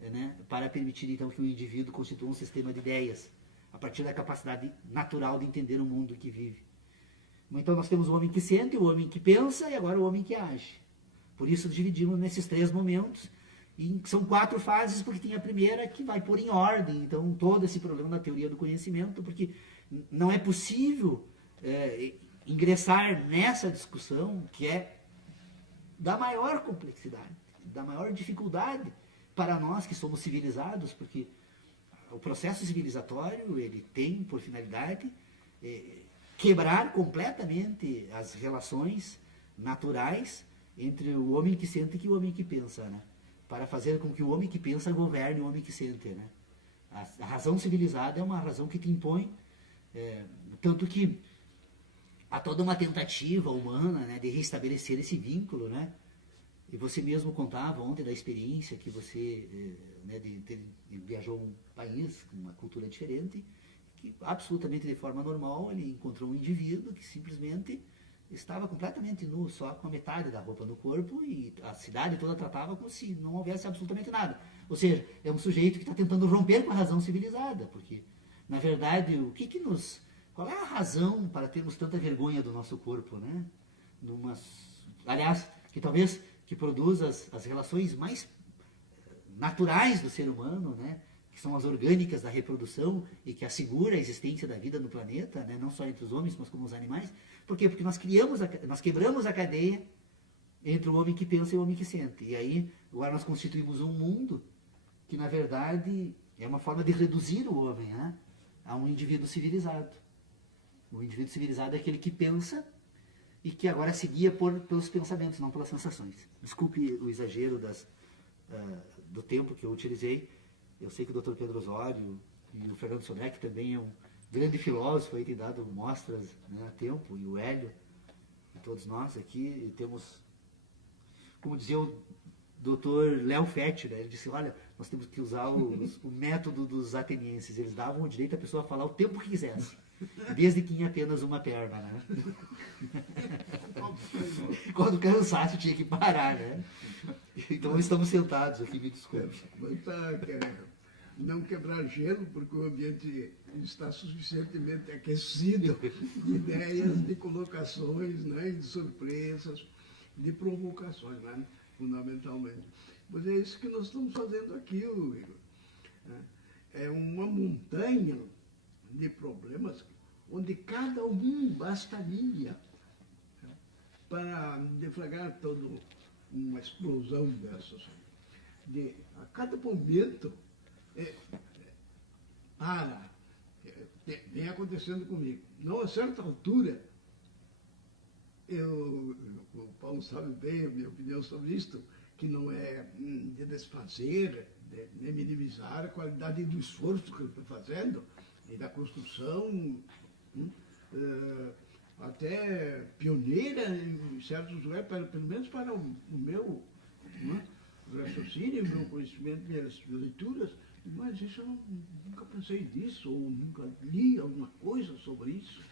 né? Para permitir, então, que o indivíduo constitua um sistema de ideias, a partir da capacidade natural de entender o mundo que vive. Então nós temos o homem que sente, o homem que pensa e agora o homem que age. Por isso dividimos nesses 3 momentos. E são 4 fases, porque tem a primeira que vai pôr em ordem, então, todo esse problema da teoria do conhecimento, porque não é possível ingressar nessa discussão que é da maior complexidade, da maior dificuldade para nós que somos civilizados, porque o processo civilizatório ele tem por finalidade quebrar completamente as relações naturais entre o homem que sente e o homem que pensa, né? Para fazer com que o homem que pensa governe o homem que sente, né? A razão civilizada é uma razão que te impõe Tanto que há toda uma tentativa humana, né, de restabelecer esse vínculo, né? E você mesmo contava ontem da experiência que você, né, viajou a um país com uma cultura diferente, que absolutamente de forma normal ele encontrou um indivíduo que simplesmente estava completamente nu, só com a metade da roupa no corpo, e a cidade toda tratava como se não houvesse absolutamente nada. Ou seja, é um sujeito que está tentando romper com a razão civilizada, porque, na verdade, qual é a razão para termos tanta vergonha do nosso corpo, né? Aliás, que talvez que produz as relações mais naturais do ser humano, né? Que são as orgânicas da reprodução e que assegura a existência da vida no planeta, né? Não só entre os homens, mas como os animais. Por quê? Porque nós quebramos a cadeia entre o homem que pensa e o homem que sente. E aí, agora nós constituímos um mundo que, na verdade, é uma forma de reduzir o homem, né, a um indivíduo civilizado. O indivíduo civilizado é aquele que pensa e que agora se guia pelos pensamentos, não pelas sensações. Desculpe o exagero do tempo que eu utilizei. Eu sei que o Dr. Pedro Osório e o Fernando Sodré, que também é um grande filósofo, aí tem dado mostras, né, a tempo, e o Hélio, e todos nós aqui temos, como dizia o Dr. Léo Fett, né, ele disse, olha, nós temos que usar o método dos atenienses, eles davam o direito à pessoa a falar o tempo que quisesse, desde que em apenas uma perna, né? Quando cansasse tinha que parar, né? Então estamos sentados aqui, me desculpe. Não quebrar gelo, porque o ambiente está suficientemente aquecido de ideias, de colocações, né, de surpresas, de provocações, né, fundamentalmente. Mas é isso que nós estamos fazendo aqui, Igor. É uma montanha de problemas onde cada um bastaria para deflagrar toda uma explosão dessas. A cada momento, vem acontecendo comigo. Não, a certa altura, o Paulo sabe bem a minha opinião sobre isto, que não é de desfazer, nem minimizar a qualidade do esforço que eu estou fazendo e da construção, até pioneira em certos lugares, pelo menos para o meu raciocínio, meu conhecimento, minhas leituras. Mas isso eu nunca pensei nisso, ou nunca li alguma coisa sobre isso.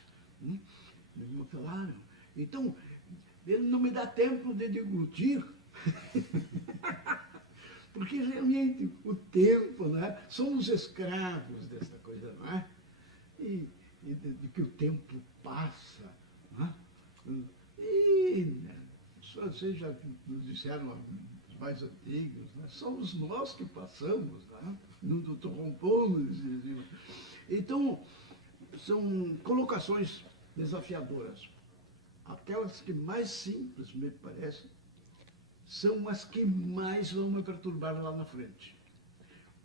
Claro. Então, ele não me dá tempo de deglutir, porque realmente o tempo, né? Somos escravos dessa coisa, não é? E de que o tempo passa. Né? Vocês já nos disseram, os mais antigos, né? Somos nós que passamos, né? Não estou compondo. Então, são colocações desafiadoras. Aquelas que mais simples, me parecem, são as que mais vão me perturbar lá na frente.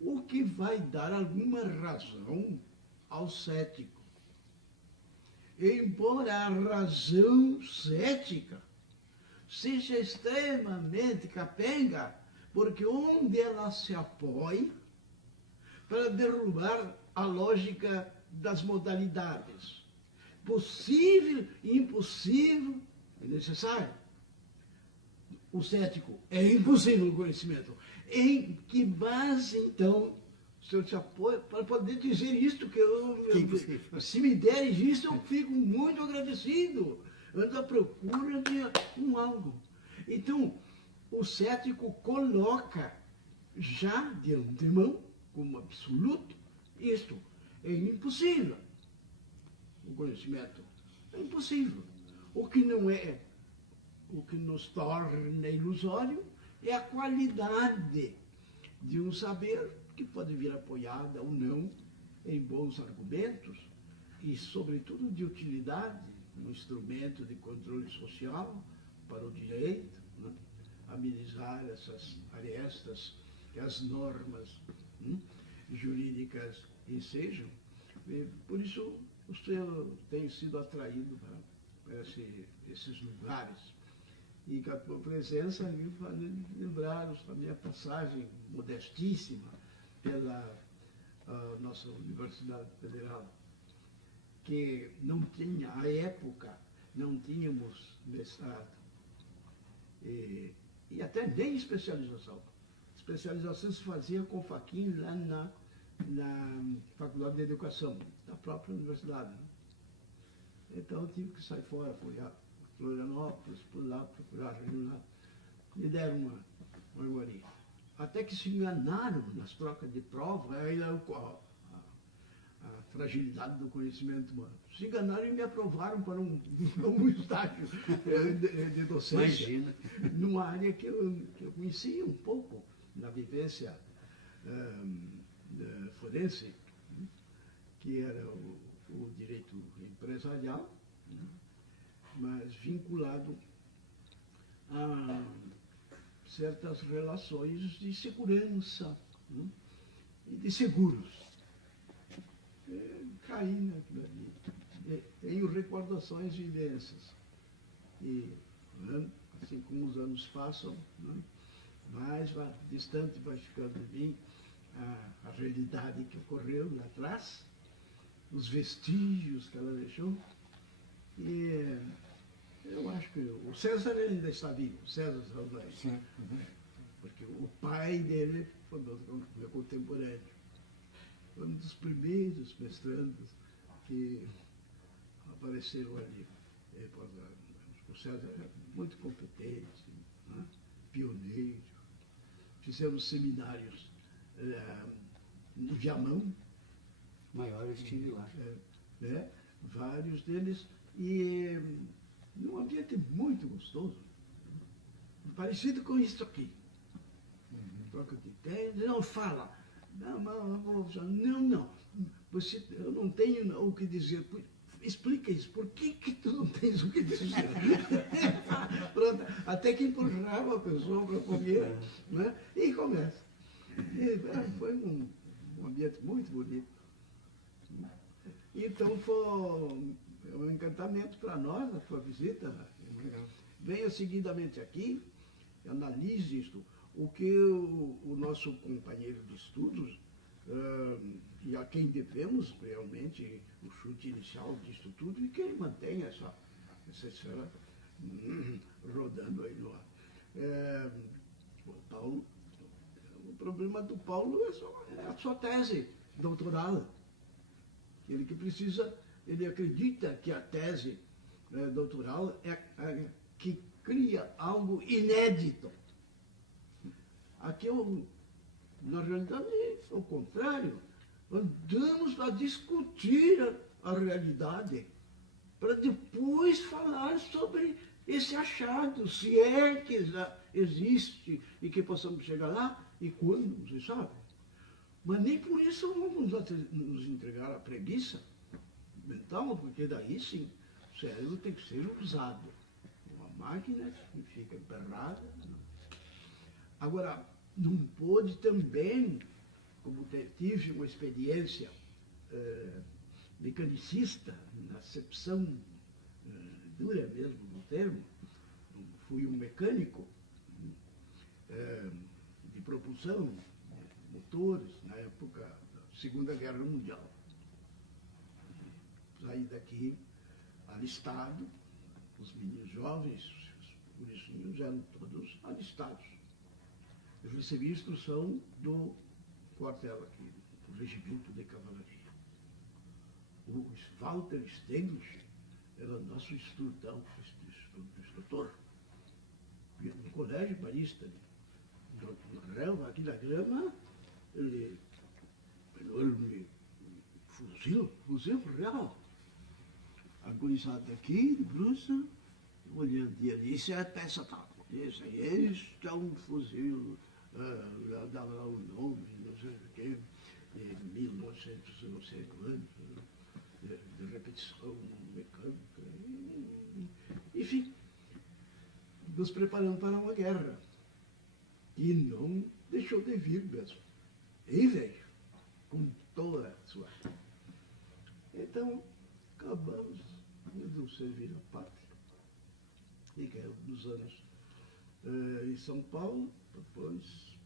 O que vai dar alguma razão ao cético. Embora a razão cética seja extremamente capenga, porque onde ela se apoia para derrubar a lógica das modalidades. Possível, impossível, é necessário. O cético é impossível o conhecimento. Em que base, então, o senhor se apoia para poder dizer isto, se me deres isso, eu fico muito agradecido. Ando à procura de algo. Então, o cético coloca já de antemão, como absoluto, isto é impossível. O conhecimento é impossível. O que não é, o que nos torna ilusório é a qualidade de um saber que pode vir apoiada ou não em bons argumentos e, sobretudo, de utilidade, um instrumento de controle social para o direito, né? Amenizar essas arestas que as normas jurídicas ensejam. Por isso, o senhor tem sido atraído para esses lugares. E com a tua presença, me faz lembrar a minha passagem modestíssima pela nossa Universidade Federal. que não tinha, à época, não tínhamos mestrado e até nem especialização. Especialização se fazia com faquinha lá na Faculdade de Educação, da própria universidade. Né? Então eu tive que sair fora, fui a Florianópolis, por lá, procurar lá, me deram uma iguaria. Até que se enganaram nas trocas de prova, aí a fragilidade do conhecimento humano. Se enganaram e me aprovaram para um estágio de docência. Imagina. Numa área que eu conhecia um pouco, na vivência forense, que era o direito empresarial, mas vinculado a certas relações de segurança e de seguros. Caí naquilo ali. Tenho recordações imensas. E, assim como os anos passam, mais distante vai ficando de mim a realidade que ocorreu lá atrás, os vestígios que ela deixou. E eu acho que o César ainda está vivo, César Saldanha. Sim. Porque o pai dele foi meu contemporâneo. Foi um dos primeiros mestrandos que apareceram ali. O César era muito competente, pioneiro. Fizemos seminários no Viamão. Maior eu estive lá. Vários deles. E num ambiente muito gostoso. Parecido com isso aqui. Troca de ideia, não fala. Não. Eu não tenho o que dizer. Explica isso. Por que tu não tens o que dizer? Pronto. Até que empurrava a pessoa para comer, né? E começa. Foi um ambiente muito bonito. Então foi um encantamento para nós, a sua visita. Venha seguidamente aqui, analise isto. O que o nosso companheiro de estudos, e a quem devemos realmente o chute inicial disto tudo, e que ele mantenha essa esfera rodando aí no ar. O Paulo, o problema do Paulo é a sua tese doutoral. Ele que precisa, ele acredita que a tese doutoral é que cria algo inédito. Aqui, na realidade, é o contrário. Andamos a discutir a realidade para depois falar sobre esse achado, se é que existe e que possamos chegar lá e quando, você sabe. Mas nem por isso vamos nos entregar à preguiça mental, porque daí sim, o cérebro tem que ser usado. Uma máquina que fica emperrada. Agora, não pode também, como tive uma experiência mecanicista, na acepção dura mesmo do termo, fui um mecânico de propulsão, motores, na época da Segunda Guerra Mundial. Saí daqui alistado, os meninos jovens, os gurizinhos eram todos alistados. Eu recebi instrução do quartel aqui, do regimento de cavalaria. O Walter Stenglich era nosso instrutor. No colégio marista, no relva, aqui na grama, ele enorme fuzil real. A gurizada aqui, de blusa, olhando, e ali, isso é a peça tal. Esse aí é um fuzil, dava lá o nome, não sei o quê, de 1900, não sei quanto, de repetição mecânica, enfim, nos preparando para uma guerra. E não deixou de vir mesmo. E veio, com toda a sua. Então, acabamos de servir a pátria. E que é dos anos em São Paulo, depois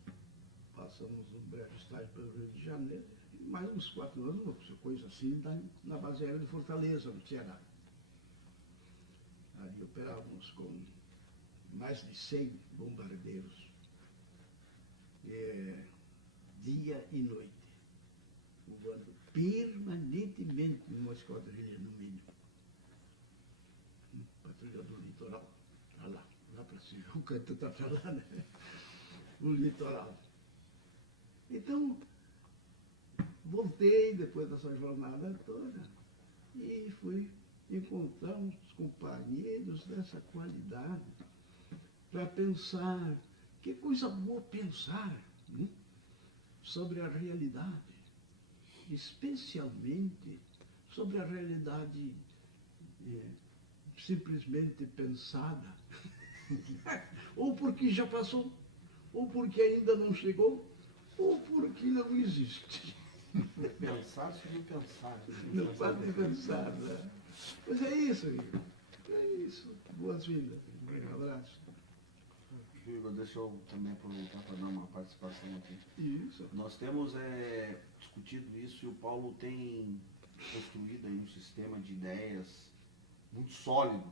passamos um breve estágio pelo Rio de Janeiro, e mais uns 4 anos, uma coisa assim, na base aérea de Fortaleza, no Ceará. Ali operávamos com mais de 100 bombardeiros, dia e noite, voando permanentemente numa esquadrilha, no mínimo. Patrulhador litoral, lá para cima, o canto está para lá, né? O litoral. Então, voltei depois dessa jornada toda e fui encontrar uns companheiros dessa qualidade para pensar, que coisa boa pensar, né, sobre a realidade, especialmente sobre a realidade simplesmente pensada, ou porque já passou, ou porque ainda não chegou, ou porque não existe. Pensar sobre pensar. Não pode pensar, né? Mas é isso, Igor. É isso. Boas-vindas. Um abraço. Igor, deixa eu também aproveitar para dar uma participação aqui. Isso. Nós temos discutido isso e o Paulo tem construído aí um sistema de ideias muito sólido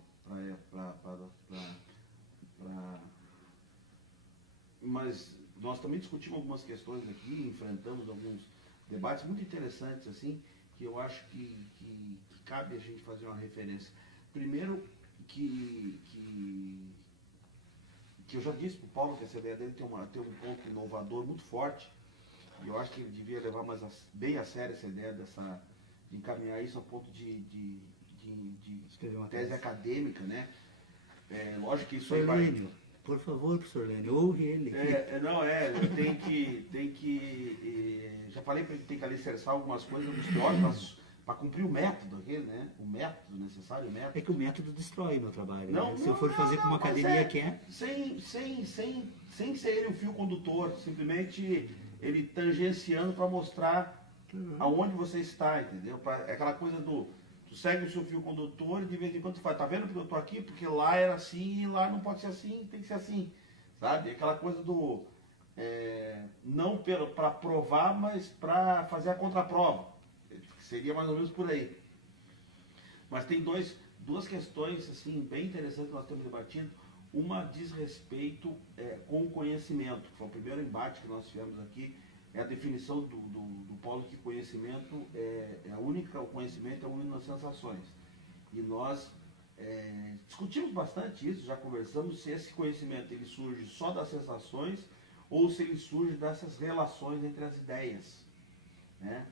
mas nós também discutimos algumas questões aqui, enfrentamos alguns debates muito interessantes, assim, que eu acho que cabe a gente fazer uma referência. Primeiro, que eu já disse para o Paulo que essa ideia dele tem um ponto inovador muito forte, e eu acho que ele devia levar bem a sério essa ideia de encaminhar isso a ponto de escrever uma tese acadêmica, né? Lógico que isso aí vai... Por favor, professor Lênio, ouve ele. Tem que já falei para ele que tem que alicerçar algumas coisas nos teóricos para cumprir o método aquele, né? O método necessário, o método. É que o método destrói o meu trabalho. Não, né? Se eu for fazer como a academia quer... Sem ser ele o fio condutor, simplesmente ele tangenciando para mostrar aonde você está, entendeu? É aquela coisa do... Tu segue o seu fio condutor e de vez em quando tu faz, tá vendo porque eu tô aqui? Porque lá era assim e lá não pode ser assim, tem que ser assim, sabe? Aquela coisa do... não para provar, mas para fazer a contraprova. Seria mais ou menos por aí. Mas tem duas questões assim, bem interessantes que nós temos debatido. Uma diz respeito com o conhecimento, que foi o primeiro embate que nós tivemos aqui, é a definição do Paulo que conhecimento o conhecimento é a única das sensações. E nós discutimos bastante isso, já conversamos se esse conhecimento ele surge só das sensações ou se ele surge dessas relações entre as ideias, né?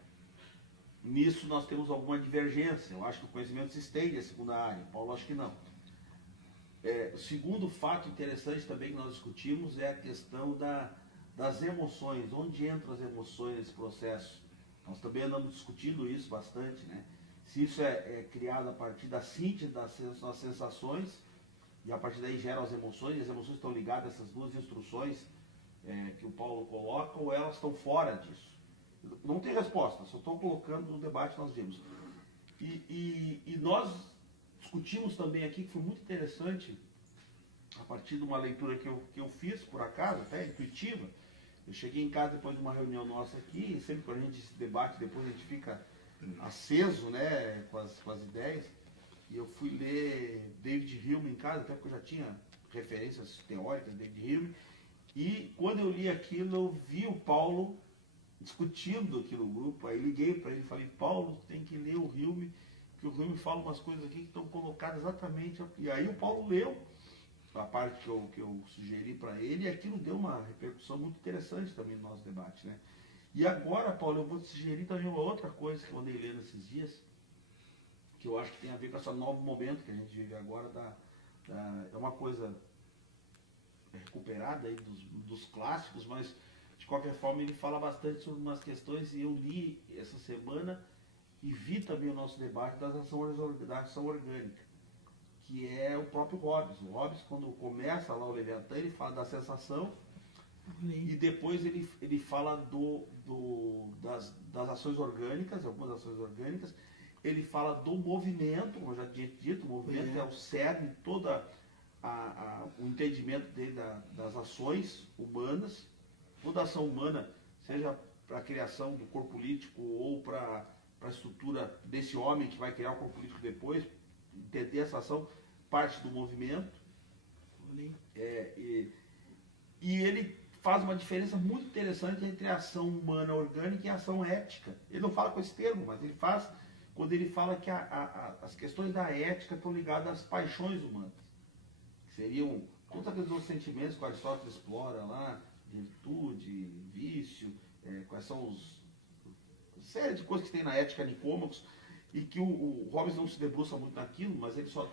Nisso nós temos alguma divergência. Eu acho que o conhecimento se estende à segunda área, o Paulo acho que não. O segundo fato interessante também que nós discutimos é a questão das emoções, onde entram as emoções nesse processo. Nós também andamos discutindo isso bastante, né? Se isso é criado a partir da síntese das sensações, e a partir daí geram as emoções, e as emoções estão ligadas a essas duas instruções que o Paulo coloca, ou elas estão fora disso. Não tem resposta, só estou colocando no debate que nós vimos. E nós discutimos também aqui, que foi muito interessante, a partir de uma leitura que eu fiz, por acaso, até intuitiva. Eu cheguei em casa depois de uma reunião nossa aqui, e sempre quando a gente se debate, depois a gente fica aceso, né, com as ideias. E eu fui ler David Hume em casa, até porque eu já tinha referências teóricas de David Hume. E quando eu li aquilo, eu vi o Paulo discutindo aqui no grupo. Aí liguei para ele e falei, Paulo, tem que ler o Hume, que o Hume fala umas coisas aqui que estão colocadas exatamente. E aí o Paulo leu a parte que eu sugeri para ele, e aquilo deu uma repercussão muito interessante também no nosso debate, né? E agora, Paulo, eu vou te sugerir também uma outra coisa que eu andei lendo esses dias, que eu acho que tem a ver com esse novo momento que a gente vive agora, é uma coisa recuperada aí dos clássicos, mas de qualquer forma ele fala bastante sobre umas questões, e eu li essa semana e vi também o nosso debate da ação orgânica, que é o próprio Hobbes. O Hobbes, quando começa lá o Leviatã, ele fala da sensação, e depois ele fala das ações orgânicas, algumas ações orgânicas. Ele fala do movimento, como eu já tinha dito, o movimento é o cerne, todo o entendimento dele das ações humanas. Toda ação humana, seja a criação do corpo político ou para a estrutura desse homem que vai criar o corpo político depois, entender essa ação, parte do movimento. E ele faz uma diferença muito interessante entre a ação humana orgânica e a ação ética. Ele não fala com esse termo, mas ele faz quando ele fala que as questões da ética estão ligadas às paixões humanas, que seriam todos aqueles outros sentimentos que o Aristóteles explora lá, virtude, vício, quais são série de coisas que tem na ética Nicômacos, e que o Hobbes não se debruça muito naquilo, mas ele só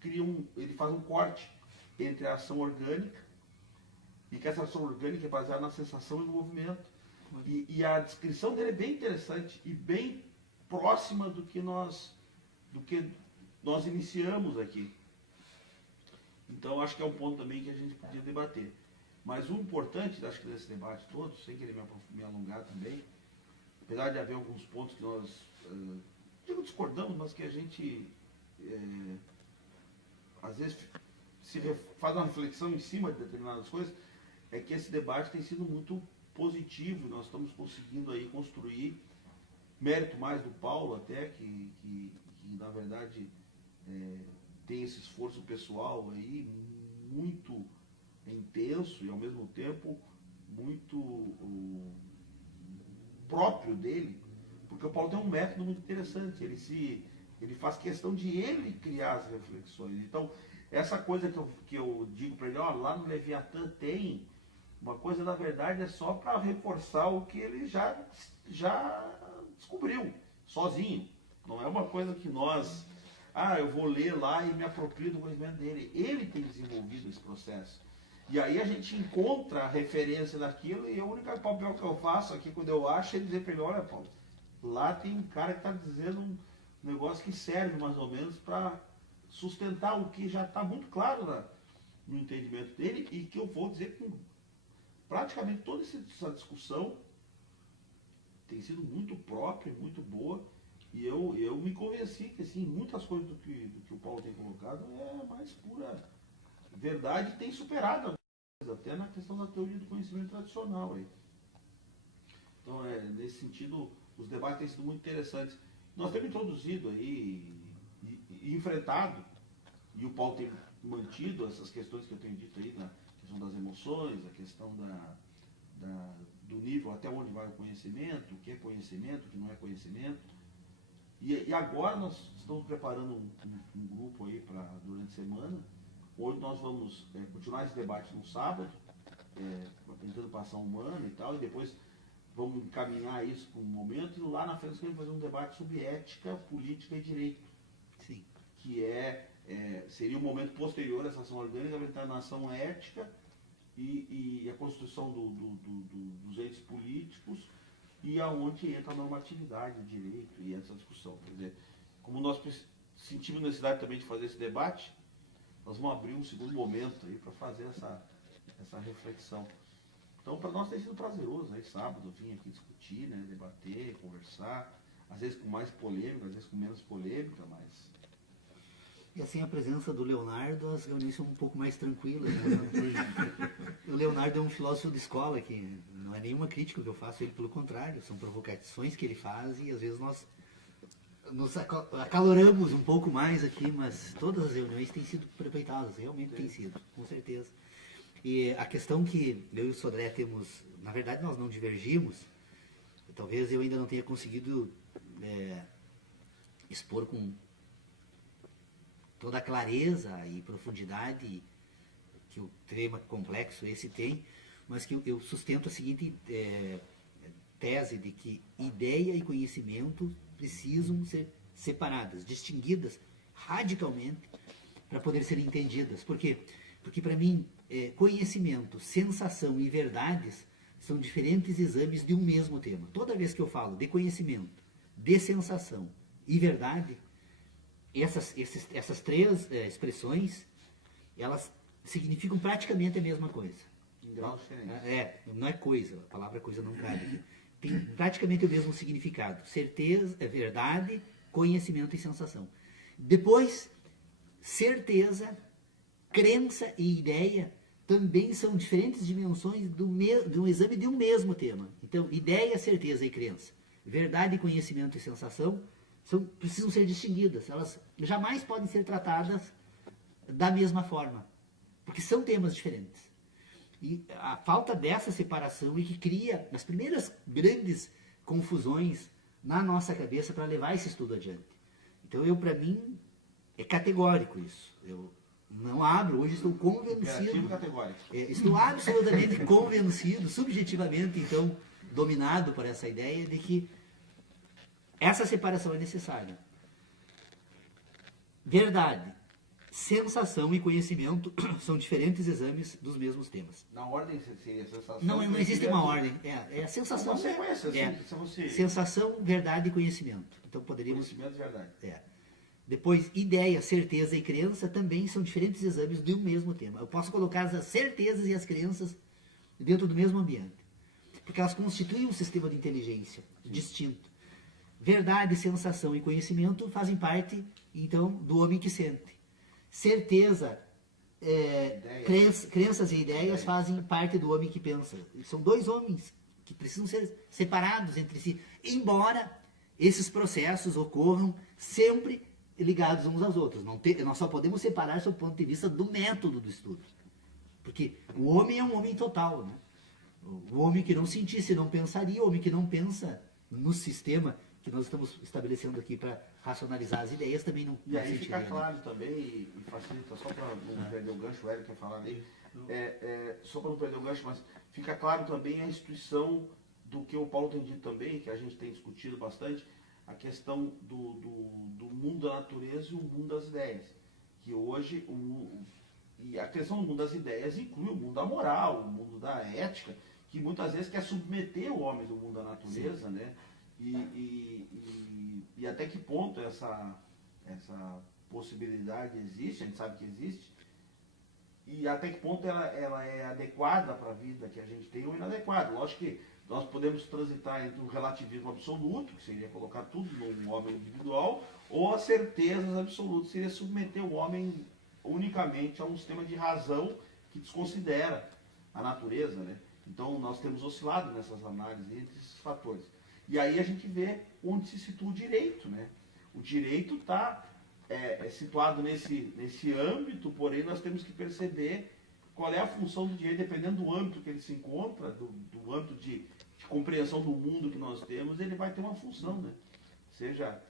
cria ele faz um corte entre a ação orgânica, e que essa ação orgânica é baseada na sensação e no movimento. E a descrição dele é bem interessante e bem próxima do que nós iniciamos aqui. Então acho que é um ponto também que a gente podia debater. Mas o importante, acho que desse debate todo, sem querer me alongar também, apesar de haver alguns pontos que nós discordamos, mas que a gente às vezes faz uma reflexão em cima de determinadas coisas, é que esse debate tem sido muito positivo. Nós estamos conseguindo aí construir, mérito mais do Paulo até, que na verdade tem esse esforço pessoal aí muito intenso e ao mesmo tempo muito próprio dele, porque o Paulo tem um método muito interessante, ele faz questão de ele criar as reflexões. Então, essa coisa que eu digo para ele, lá no Leviatã tem uma coisa, na verdade, é só para reforçar o que ele já descobriu, sozinho. Não é uma coisa que nós, eu vou ler lá e me aproprio do conhecimento dele. Ele tem desenvolvido esse processo. E aí a gente encontra a referência daquilo, e o único papel que eu faço aqui, quando eu acho, é dizer para ele, olha, Paulo, lá tem um cara que está dizendo um negócio que serve mais ou menos para sustentar o que já está muito claro no entendimento dele, e que eu vou dizer com praticamente toda essa discussão tem sido muito própria, muito boa, e eu me convenci que assim, muitas coisas do que o Paulo tem colocado é mais pura verdade, tem superado até na questão da teoria do conhecimento tradicional aí. Então, nesse sentido, os debates têm sido muito interessantes. Nós temos introduzido aí e enfrentado, e o Paulo tem mantido essas questões que eu tenho dito aí, na questão das emoções, a questão do nível até onde vai o conhecimento, o que é conhecimento, o que não é conhecimento. E agora nós estamos preparando um grupo aí para durante a semana, onde nós vamos continuar esse debate no sábado, tentando passar um ano e tal, e depois vamos encaminhar isso para um momento, e lá na frente vamos fazer um debate sobre ética, política e direito. Sim. Que seria o momento posterior a essa ação orgânica, entrar na ação ética e a constituição dos entes políticos, e aonde entra a normatividade, o direito e essa discussão. Quer dizer, como nós sentimos necessidade também de fazer esse debate, nós vamos abrir um segundo momento aí para fazer essa reflexão. Então, para nós tem sido prazeroso, aí sábado vir aqui discutir, né, debater, conversar, às vezes com mais polêmica, às vezes com menos polêmica, mas... E assim, a presença do Leonardo, as reuniões são um pouco mais tranquilas. Né? O Leonardo é um filósofo de escola, que não é nenhuma crítica que eu faço, ele pelo contrário, são provocações que ele faz, e às vezes nós nos acaloramos um pouco mais aqui, mas todas as reuniões têm sido aproveitadas, realmente têm sido, com certeza. E a questão que eu e o Sodré temos, na verdade nós não divergimos, talvez eu ainda não tenha conseguido expor com toda a clareza e profundidade que o tema complexo esse tem, mas que eu sustento a seguinte tese de que ideia e conhecimento precisam ser separadas, distinguidas radicalmente para poder serem entendidas. Por quê? Porque para mim, conhecimento, sensação e verdades são diferentes exames de um mesmo tema. Toda vez que eu falo de conhecimento, de sensação e verdade, essas três expressões, elas significam praticamente a mesma coisa. Em grau diferente. Não é coisa, a palavra coisa não cabe aqui. Tem praticamente o mesmo significado. Certeza, verdade, conhecimento e sensação. Depois, certeza, crença e ideia também são diferentes dimensões de um exame de um mesmo tema. Então, ideia, certeza e crença, verdade, conhecimento e sensação precisam ser distinguidas. Elas jamais podem ser tratadas da mesma forma, porque são temas diferentes. E a falta dessa separação é que cria as primeiras grandes confusões na nossa cabeça para levar esse estudo adiante. Então, para mim, é categórico isso. Eu não abro, hoje estou convencido. Categórico. Estou absolutamente convencido, subjetivamente, então, dominado por essa ideia de que essa separação é necessária. Verdade, sensação e conhecimento são diferentes exames dos mesmos temas. Na ordem seria sensação. Não existe uma ordem. É a sensação. Você conhece, você... Sensação, verdade e conhecimento. Então poderíamos. Conhecimento e verdade. Depois, ideia, certeza e crença também são diferentes exames de um mesmo tema. Eu posso colocar as certezas e as crenças dentro do mesmo ambiente, porque elas constituem um sistema de inteligência distinto. Verdade, sensação e conhecimento fazem parte, então, do homem que sente. Certeza, crenças e ideias fazem parte do homem que pensa. São dois homens que precisam ser separados entre si, embora esses processos ocorram sempre ligados uns aos outros. Nós só podemos separar sob o ponto de vista do método do estudo. Porque o homem é um homem total, né? O homem que não sentisse não pensaria, o homem que não pensa no sistema que nós estamos estabelecendo aqui para racionalizar as ideias também não E aí fica sentiria, claro também, e facilita, só para não perder o gancho, o Hélio quer falar dele, só para não perder o gancho, mas fica claro também a instituição do que o Paulo tem dito também, que a gente tem discutido bastante, a questão do mundo da natureza e o mundo das ideias. Que hoje, e a questão do mundo das ideias inclui o mundo da moral, o mundo da ética, que muitas vezes quer submeter o homem do mundo da natureza, sim, né? E até que ponto essa possibilidade existe, a gente sabe que existe, e até que ponto ela é adequada para a vida que a gente tem ou inadequada. Lógico que nós podemos transitar entre o relativismo absoluto, que seria colocar tudo num homem individual, ou as certezas absolutas, seria submeter o homem unicamente a um sistema de razão que desconsidera a natureza, né? Então nós temos oscilado nessas análises entre esses fatores. E aí a gente vê onde se situa o direito, né? O direito está situado nesse âmbito, porém nós temos que perceber qual é a função do direito, dependendo do âmbito que ele se encontra, do âmbito de compreensão do mundo que nós temos, ele vai ter uma função, né? Seja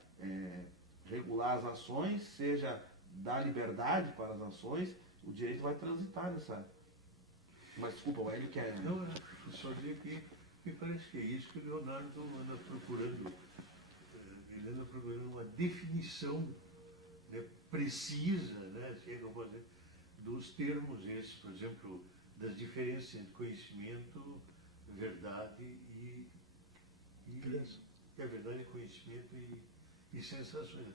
regular as ações, seja dar liberdade para as ações, o direito vai transitar nessa... Mas desculpa, o Hélio quer... Não, só dizer que me parece que é isso que o Leonardo anda procurando. Ele anda procurando uma definição, né, precisa, né, se é que eu posso dizer, dos termos esses, por exemplo, das diferenças entre conhecimento, verdade e verdade, conhecimento e sensações.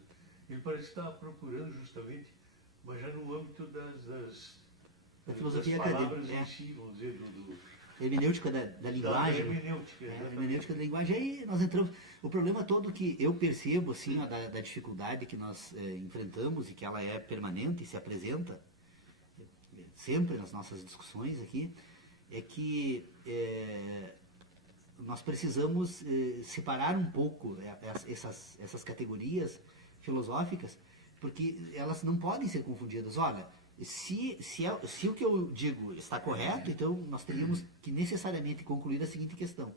Ele parece estar procurando justamente, mas já no âmbito das filosofia palavras acadêmica, em si, vamos dizer, hermenêutica da linguagem. Hermenêutica da linguagem. Aí nós entramos. O problema todo que eu percebo, assim, da dificuldade que nós enfrentamos e que ela é permanente e se apresenta sempre nas nossas discussões aqui, é que nós precisamos separar um pouco essas categorias filosóficas, porque elas não podem ser confundidas. Olha, se o que eu digo está correto, então nós teríamos que necessariamente concluir a seguinte questão.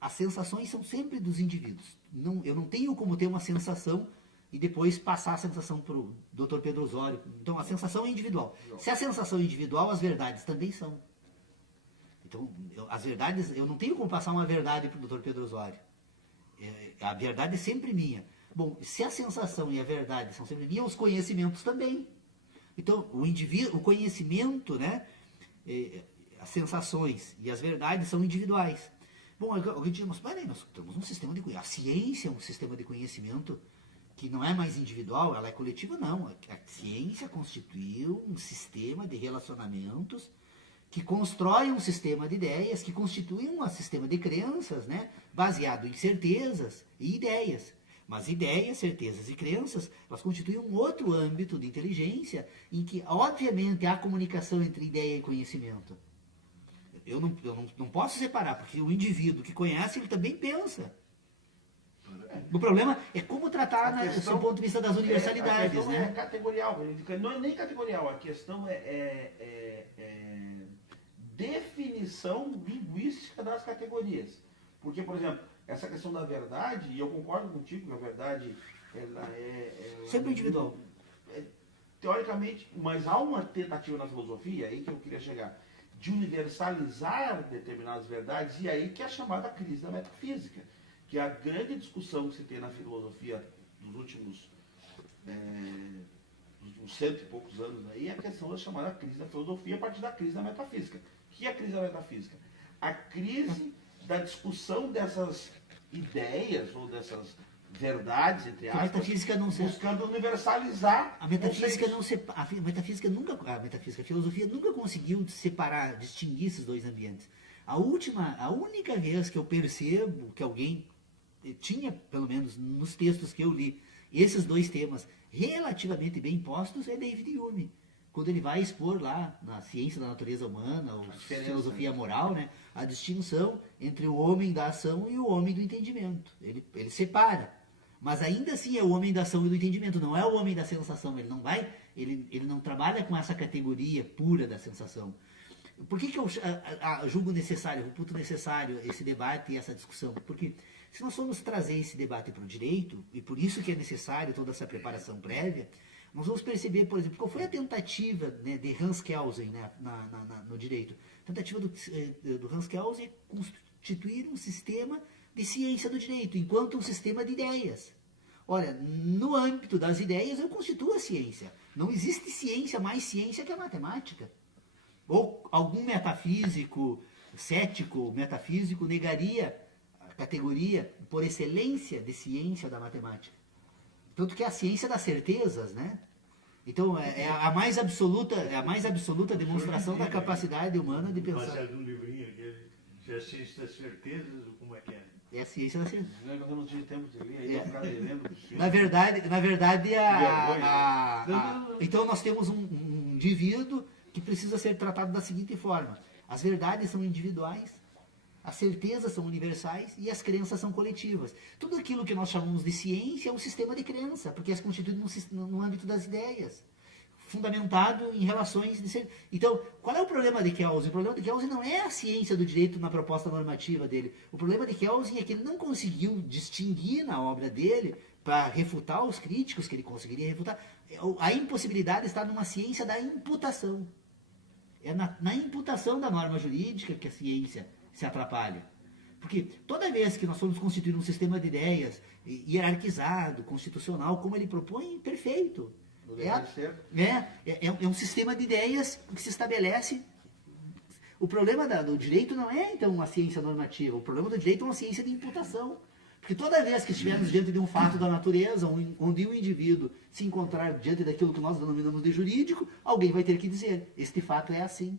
As sensações são sempre dos indivíduos. Eu não tenho como ter uma sensação e depois passar a sensação para o Dr. Pedro Osório. Então a sensação é individual. Se a sensação é individual, as verdades também são. Então, as verdades, eu não tenho como passar uma verdade para o Dr. Pedro Osório. A verdade é sempre minha. Bom, se a sensação e a verdade são sempre minhas, os conhecimentos também. Então, o conhecimento, né, as sensações e as verdades são individuais. Bom, alguém diz, mas peraí, nós temos um sistema de conhecimento. A ciência é um sistema de conhecimento que não é mais individual, ela é coletiva, não. A ciência constituiu um sistema de relacionamentos que constrói um sistema de ideias, que constitui um sistema de crenças, né, baseado em certezas e ideias. Mas ideias, certezas e crenças, elas constituem um outro âmbito de inteligência em que, obviamente, há comunicação entre ideia e conhecimento. Eu não posso separar, porque o indivíduo que conhece, ele também pensa. O problema é como tratar, do ponto de vista das universalidades. A questão né? é categorial, não é nem categorial, a questão definição linguística das categorias. Porque, por exemplo, essa questão da verdade, e eu concordo contigo que a verdade ela sempre individual. Teoricamente, mas há uma tentativa na filosofia, aí que eu queria chegar, de universalizar determinadas verdades, e aí que é a chamada crise da metafísica, que é a grande discussão que se tem na filosofia dos últimos 100 e poucos anos aí, é a questão da chamada crise da filosofia a partir da crise da metafísica. O que é a crise da metafísica? A crise da discussão dessas ideias ou dessas verdades, entre aspas, a metafísica não buscando universalizar a metafísica não se, a metafísica nunca, a filosofia nunca conseguiu separar, distinguir esses dois ambientes. A única vez que eu percebo que alguém tinha, pelo menos nos textos que eu li, esses dois temas relativamente bem postos é David Hume. Quando ele vai expor lá na ciência da natureza humana, ou filosofia moral, né, a distinção entre o homem da ação e o homem do entendimento. Ele separa. Mas ainda assim é o homem da ação e do entendimento, não é o homem da sensação. Ele não trabalha com essa categoria pura da sensação. Por que eu julgo necessário, reputo necessário esse debate e essa discussão? Porque se nós formos trazer esse debate para o direito, e por isso que é necessário toda essa preparação prévia, nós vamos perceber, por exemplo, qual foi a tentativa, né, de Hans Kelsen, né, no direito. A tentativa do Hans Kelsen é constituir um sistema de ciência do direito, enquanto um sistema de ideias. Olha, no âmbito das ideias eu constituo a ciência. Não existe ciência mais ciência que a matemática. Ou algum metafísico, cético, metafísico, negaria a categoria por excelência de ciência da matemática. Tanto que é a ciência das certezas, né? Então é a mais absoluta demonstração da capacidade humana de pensar. Baseado num livrinho aquele, se é a ciência das certezas, ou como é que é? É a ciência da certeza. Eu não tive tempo de ler, aí eu ficava lendo. Na verdade, então nós temos um indivíduo que precisa ser tratado da seguinte forma: as verdades são individuais, as certezas são universais e as crenças são coletivas. Tudo aquilo que nós chamamos de ciência é um sistema de crença, porque é constituído no âmbito das ideias, fundamentado em relações de ser. Então, qual é o problema de Kelsen? O problema de Kelsen não é a ciência do direito na proposta normativa dele. O problema de Kelsen é que ele não conseguiu distinguir na obra dele, para refutar os críticos que ele conseguiria refutar. A impossibilidade está numa ciência da imputação. É na imputação da norma jurídica que a ciência se atrapalha. Porque toda vez que nós formos constituir um sistema de ideias hierarquizado, constitucional, como ele propõe, perfeito. É um sistema de ideias que se estabelece. O problema do direito não é, então, uma ciência normativa. O problema do direito é uma ciência de imputação. Porque toda vez que estivermos diante de um fato da natureza, onde um indivíduo se encontrar diante daquilo que nós denominamos de jurídico, alguém vai ter que dizer: este fato é assim.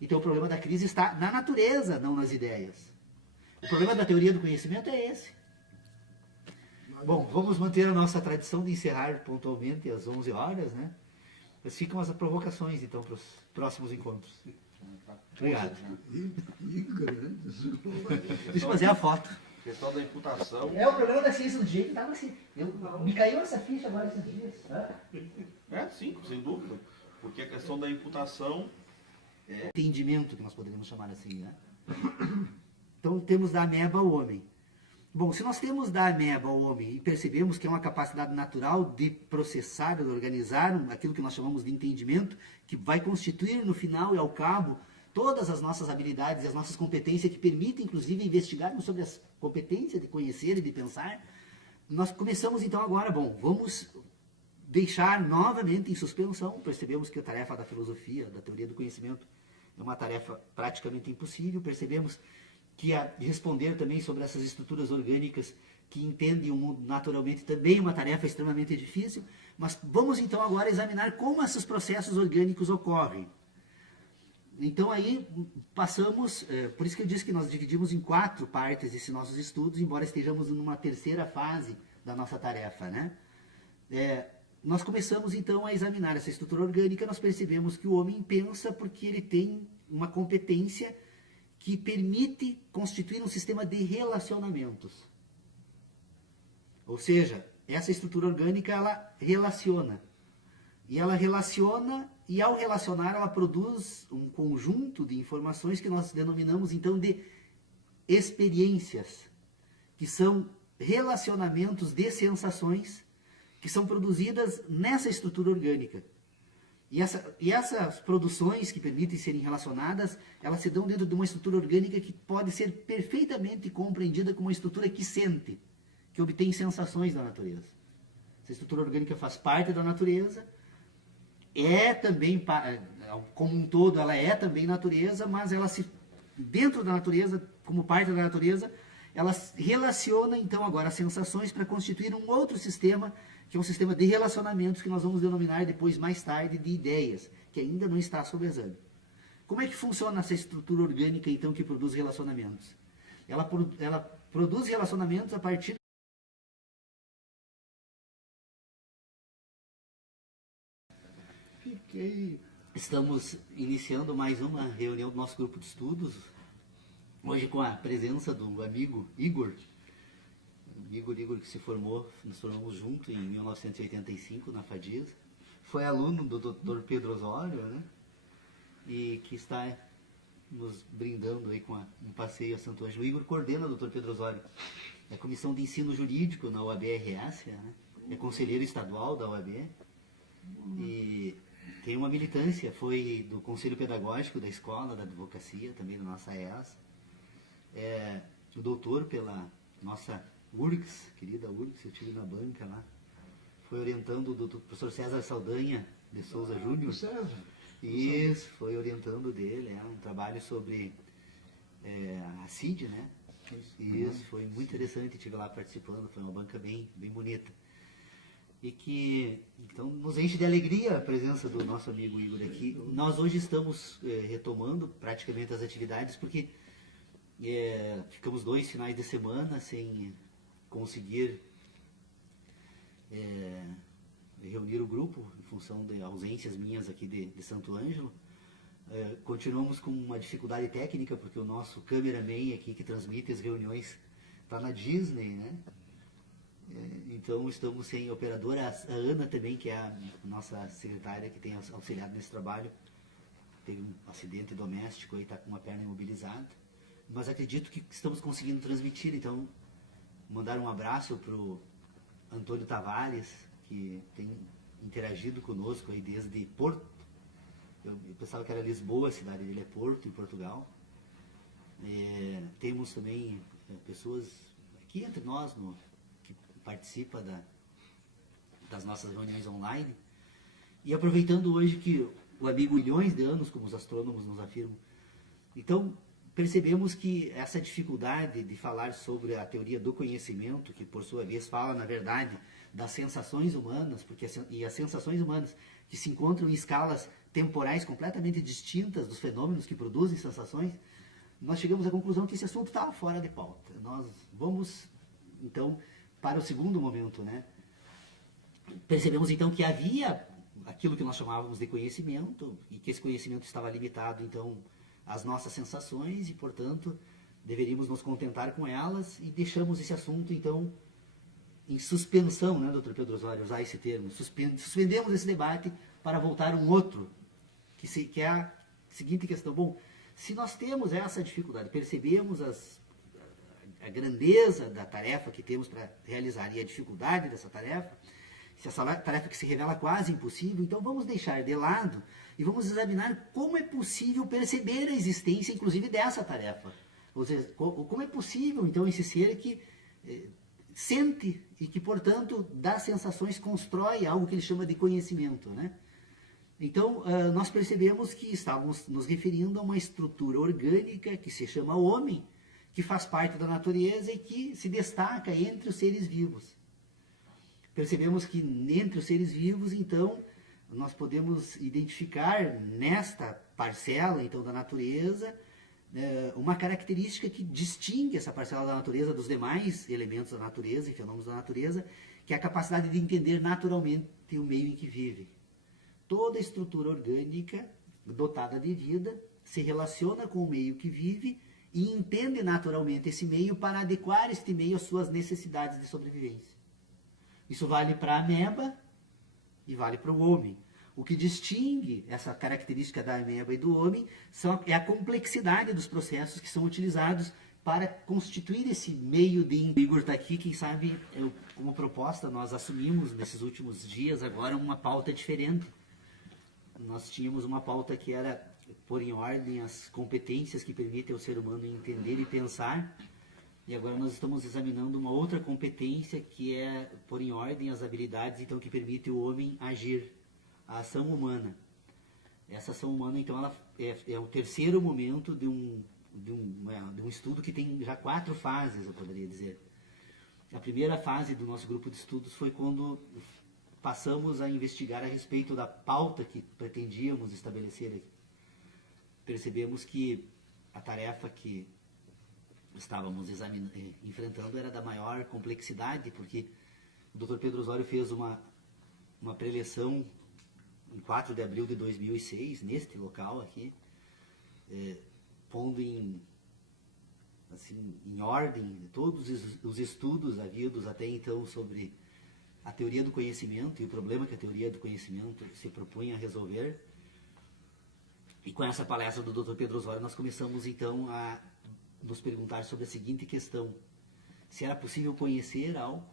Então o problema da crise está na natureza, não nas ideias. O problema da teoria do conhecimento é esse. Bom, vamos manter a nossa tradição de encerrar pontualmente às 11 horas, né? Mas ficam as provocações, então, para os próximos encontros. Obrigado. E grandes. Deixa eu fazer a foto. A questão da imputação. É, o problema da ciência do direito estava assim. Me caiu essa ficha agora esses dias. Sim, sem dúvida. Porque a questão da imputação Entendimento, que nós poderíamos chamar assim, né? Então temos da ameba ao homem. Bom, se nós temos da ameba ao homem e percebemos que é uma capacidade natural de processar, de organizar aquilo que nós chamamos de entendimento, que vai constituir no final e ao cabo todas as nossas habilidades e as nossas competências que permitem, inclusive, investigarmos sobre as competências de conhecer e de pensar, nós começamos então agora, vamos deixar novamente em suspensão. Percebemos que a tarefa da filosofia, da teoria do conhecimento, é uma tarefa praticamente impossível. Percebemos que responder também sobre essas estruturas orgânicas que entendem o mundo naturalmente também é uma tarefa extremamente difícil. Mas vamos então agora examinar como esses processos orgânicos ocorrem. Então aí passamos, por isso que eu disse que nós dividimos em 4 partes esses nossos estudos, embora estejamos numa terceira fase da nossa tarefa, né? Nós começamos então a examinar essa estrutura orgânica, nós percebemos que o homem pensa porque ele tem uma competência que permite constituir um sistema de relacionamentos. Ou seja, essa estrutura orgânica, ela relaciona. E ela relaciona, e ao relacionar, ela produz um conjunto de informações que nós denominamos então de experiências, que são relacionamentos de sensações que são produzidas nessa estrutura orgânica. E essas produções que permitem serem relacionadas, elas se dão dentro de uma estrutura orgânica que pode ser perfeitamente compreendida como uma estrutura que sente, que obtém sensações da natureza. Essa estrutura orgânica faz parte da natureza, é também, como um todo, ela é também natureza, mas ela dentro da natureza, como parte da natureza, ela relaciona então agora as sensações para constituir um outro sistema, que é um sistema de relacionamentos que nós vamos denominar depois, mais tarde, de ideias, que ainda não está sob exame. Como é que funciona essa estrutura orgânica então que produz relacionamentos? Ela produz relacionamentos a partir Estamos iniciando mais uma reunião do nosso grupo de estudos, hoje com a presença do amigo Igor. Igor que se formou, nos formamos juntos em 1985 na FADIS, foi aluno do Dr. Pedro Osório, né? E que está nos brindando aí com um passeio a Santo Ângelo. O Igor coordena o Dr. Pedro Osório, é a Comissão de Ensino Jurídico na UAB-RS, né? É conselheiro estadual da UAB e tem uma militância, foi do Conselho Pedagógico da Escola da Advocacia, também da nossa EAS. É o doutor pela nossa URGS, querida URGS, eu estive na banca lá, foi orientando o professor César Saldanha de Souza Júnior. Isso, foi orientando dele, um trabalho sobre a CID, né? Isso, foi muito interessante, estive lá participando, foi uma banca bem bonita. E que, então, nos enche de alegria a presença do nosso amigo Igor aqui. Nós hoje estamos retomando praticamente as atividades, porque ficamos 2 finais de semana sem conseguir reunir o grupo, em função de ausências minhas aqui de Santo Ângelo. Continuamos com uma dificuldade técnica, porque o nosso cameraman aqui, que transmite as reuniões, está na Disney, né? Então estamos sem operadora. A Ana também, que é a nossa secretária, que tem auxiliado nesse trabalho, teve um acidente doméstico e está com uma perna imobilizada. Mas acredito que estamos conseguindo transmitir, então mandar um abraço para o Antônio Tavares, que tem interagido conosco aí desde Porto. Eu pensava que era Lisboa, a cidade dele é Porto, em Portugal. Temos também pessoas aqui entre nós que participa das nossas reuniões online. E aproveitando hoje que o amigo milhões de anos, como os astrônomos nos afirmam, então percebemos que essa dificuldade de falar sobre a teoria do conhecimento, que por sua vez fala, na verdade, das sensações humanas, e as sensações humanas que se encontram em escalas temporais completamente distintas dos fenômenos que produzem sensações, nós chegamos à conclusão que esse assunto estava fora de pauta. Nós vamos, então, para o segundo momento, né? Percebemos, então, que havia aquilo que nós chamávamos de conhecimento, e que esse conhecimento estava limitado, então, às nossas sensações, e, portanto, deveríamos nos contentar com elas, e deixamos esse assunto, então, em suspensão, né, doutor Pedro Osório, usar esse termo, suspendemos esse debate para voltar a um outro, que é a seguinte questão. Bom, se nós temos essa dificuldade, percebemos a grandeza da tarefa que temos para realizar e a dificuldade dessa tarefa, se essa tarefa que se revela quase impossível, então vamos deixar de lado e vamos examinar como é possível perceber a existência, inclusive, dessa tarefa. Ou seja, como é possível, então, esse ser que sente e que, portanto, das sensações constrói algo que ele chama de conhecimento, né? Então, nós percebemos que estávamos nos referindo a uma estrutura orgânica que se chama homem, que faz parte da natureza e que se destaca entre os seres vivos. Percebemos que entre os seres vivos, então, nós podemos identificar nesta parcela, então, da natureza, uma característica que distingue essa parcela da natureza dos demais elementos da natureza e fenômenos da natureza, que é a capacidade de entender naturalmente o meio em que vive. Toda estrutura orgânica dotada de vida se relaciona com o meio que vive e entende naturalmente esse meio para adequar este meio às suas necessidades de sobrevivência. Isso vale para a ameba e vale para o homem. O que distingue essa característica da ameba e do homem é a complexidade dos processos que são utilizados para constituir esse meio de... O Igor está aqui, quem sabe, como proposta, nós assumimos nesses últimos dias agora uma pauta diferente. Nós tínhamos uma pauta que era pôr em ordem as competências que permitem ao ser humano entender e pensar, e agora nós estamos examinando uma outra competência que é pôr em ordem as habilidades então que permite o homem agir, a ação humana. Essa ação humana então ela é o terceiro momento de um estudo que tem já 4 fases, eu poderia dizer. A primeira fase do nosso grupo de estudos foi quando passamos a investigar a respeito da pauta que pretendíamos estabelecer aqui. Percebemos que a tarefa que estávamos enfrentando era da maior complexidade, porque o Dr. Pedro Osório fez uma preleção em 4 de abril de 2006, neste local aqui, pondo em ordem todos os estudos havidos até então sobre a teoria do conhecimento e o problema que a teoria do conhecimento se propunha a resolver. E com essa palestra do Dr. Pedro Osório, nós começamos então a nos perguntar sobre a seguinte questão: se era possível conhecer algo,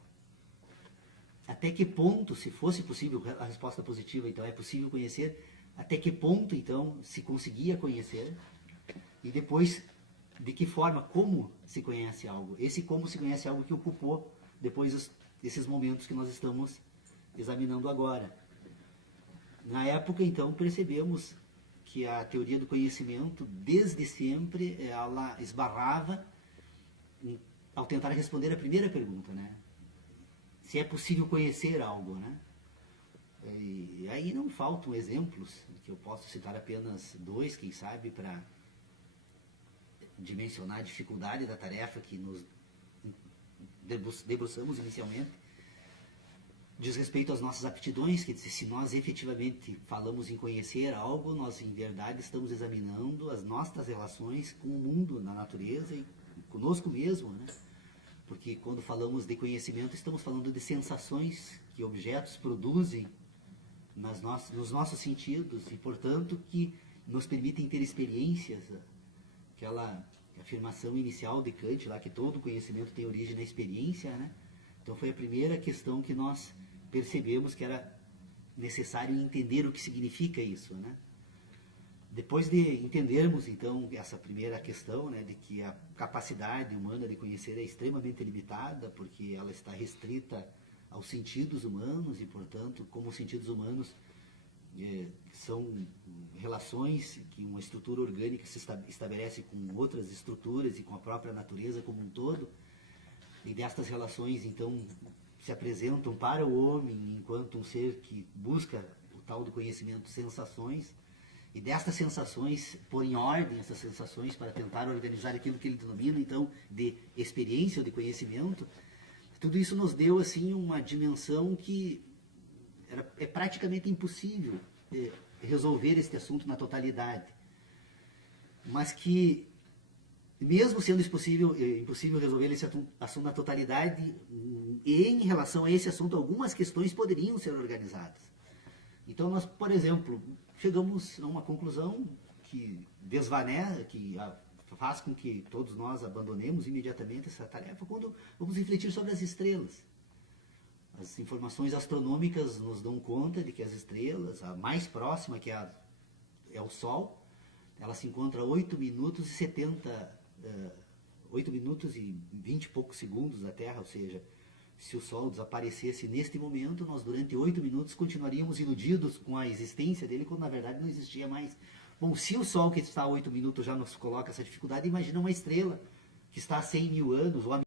até que ponto, se fosse possível, a resposta positiva, então, é possível conhecer, até que ponto, então, se conseguia conhecer, e depois, de que forma, como se conhece algo. Esse como se conhece algo que ocupou depois desses momentos que nós estamos examinando agora. Na época, então, percebemos que a teoria do conhecimento, desde sempre, ela esbarrava ao tentar responder a primeira pergunta, né? Se é possível conhecer algo, né? E aí não faltam exemplos, que eu posso citar apenas 2, quem sabe, para dimensionar a dificuldade da tarefa que nos debruçamos inicialmente. Diz respeito às nossas aptidões, que se nós efetivamente falamos em conhecer algo, nós em verdade estamos examinando as nossas relações com o mundo, na natureza e conosco mesmo, né? Porque quando falamos de conhecimento, estamos falando de sensações que objetos produzem nos nossos sentidos e, portanto, que nos permitem ter experiências. Aquela afirmação inicial de Kant, lá que todo conhecimento tem origem na experiência, né? Então foi a primeira questão que nós percebemos que era necessário entender o que significa isso, né? Depois de entendermos, então, essa primeira questão, né, de que a capacidade humana de conhecer é extremamente limitada, porque ela está restrita aos sentidos humanos e, portanto, como os sentidos humanos são relações que uma estrutura orgânica se estabelece com outras estruturas e com a própria natureza como um todo, e destas relações, então, se apresentam para o homem enquanto um ser que busca o tal do conhecimento, sensações, e destas sensações, pôr em ordem essas sensações para tentar organizar aquilo que ele denomina, então, de experiência ou de conhecimento. Tudo isso nos deu, assim, uma dimensão que é praticamente impossível resolver este assunto na totalidade. Mas que, mesmo sendo impossível resolver esse assunto na totalidade, em relação a esse assunto, algumas questões poderiam ser organizadas. Então, nós, por exemplo, chegamos a uma conclusão que desvanece, que faz com que todos nós abandonemos imediatamente essa tarefa quando vamos refletir sobre as estrelas. As informações astronômicas nos dão conta de que as estrelas, a mais próxima, que é o Sol, ela se encontra a 8 minutos e 20 e poucos segundos da Terra, ou seja, se o Sol desaparecesse neste momento, nós durante 8 minutos continuaríamos iludidos com a existência dele, quando na verdade não existia mais. Bom, se o Sol que está a 8 minutos já nos coloca essa dificuldade, imagina uma estrela que está há 100 mil anos, ou a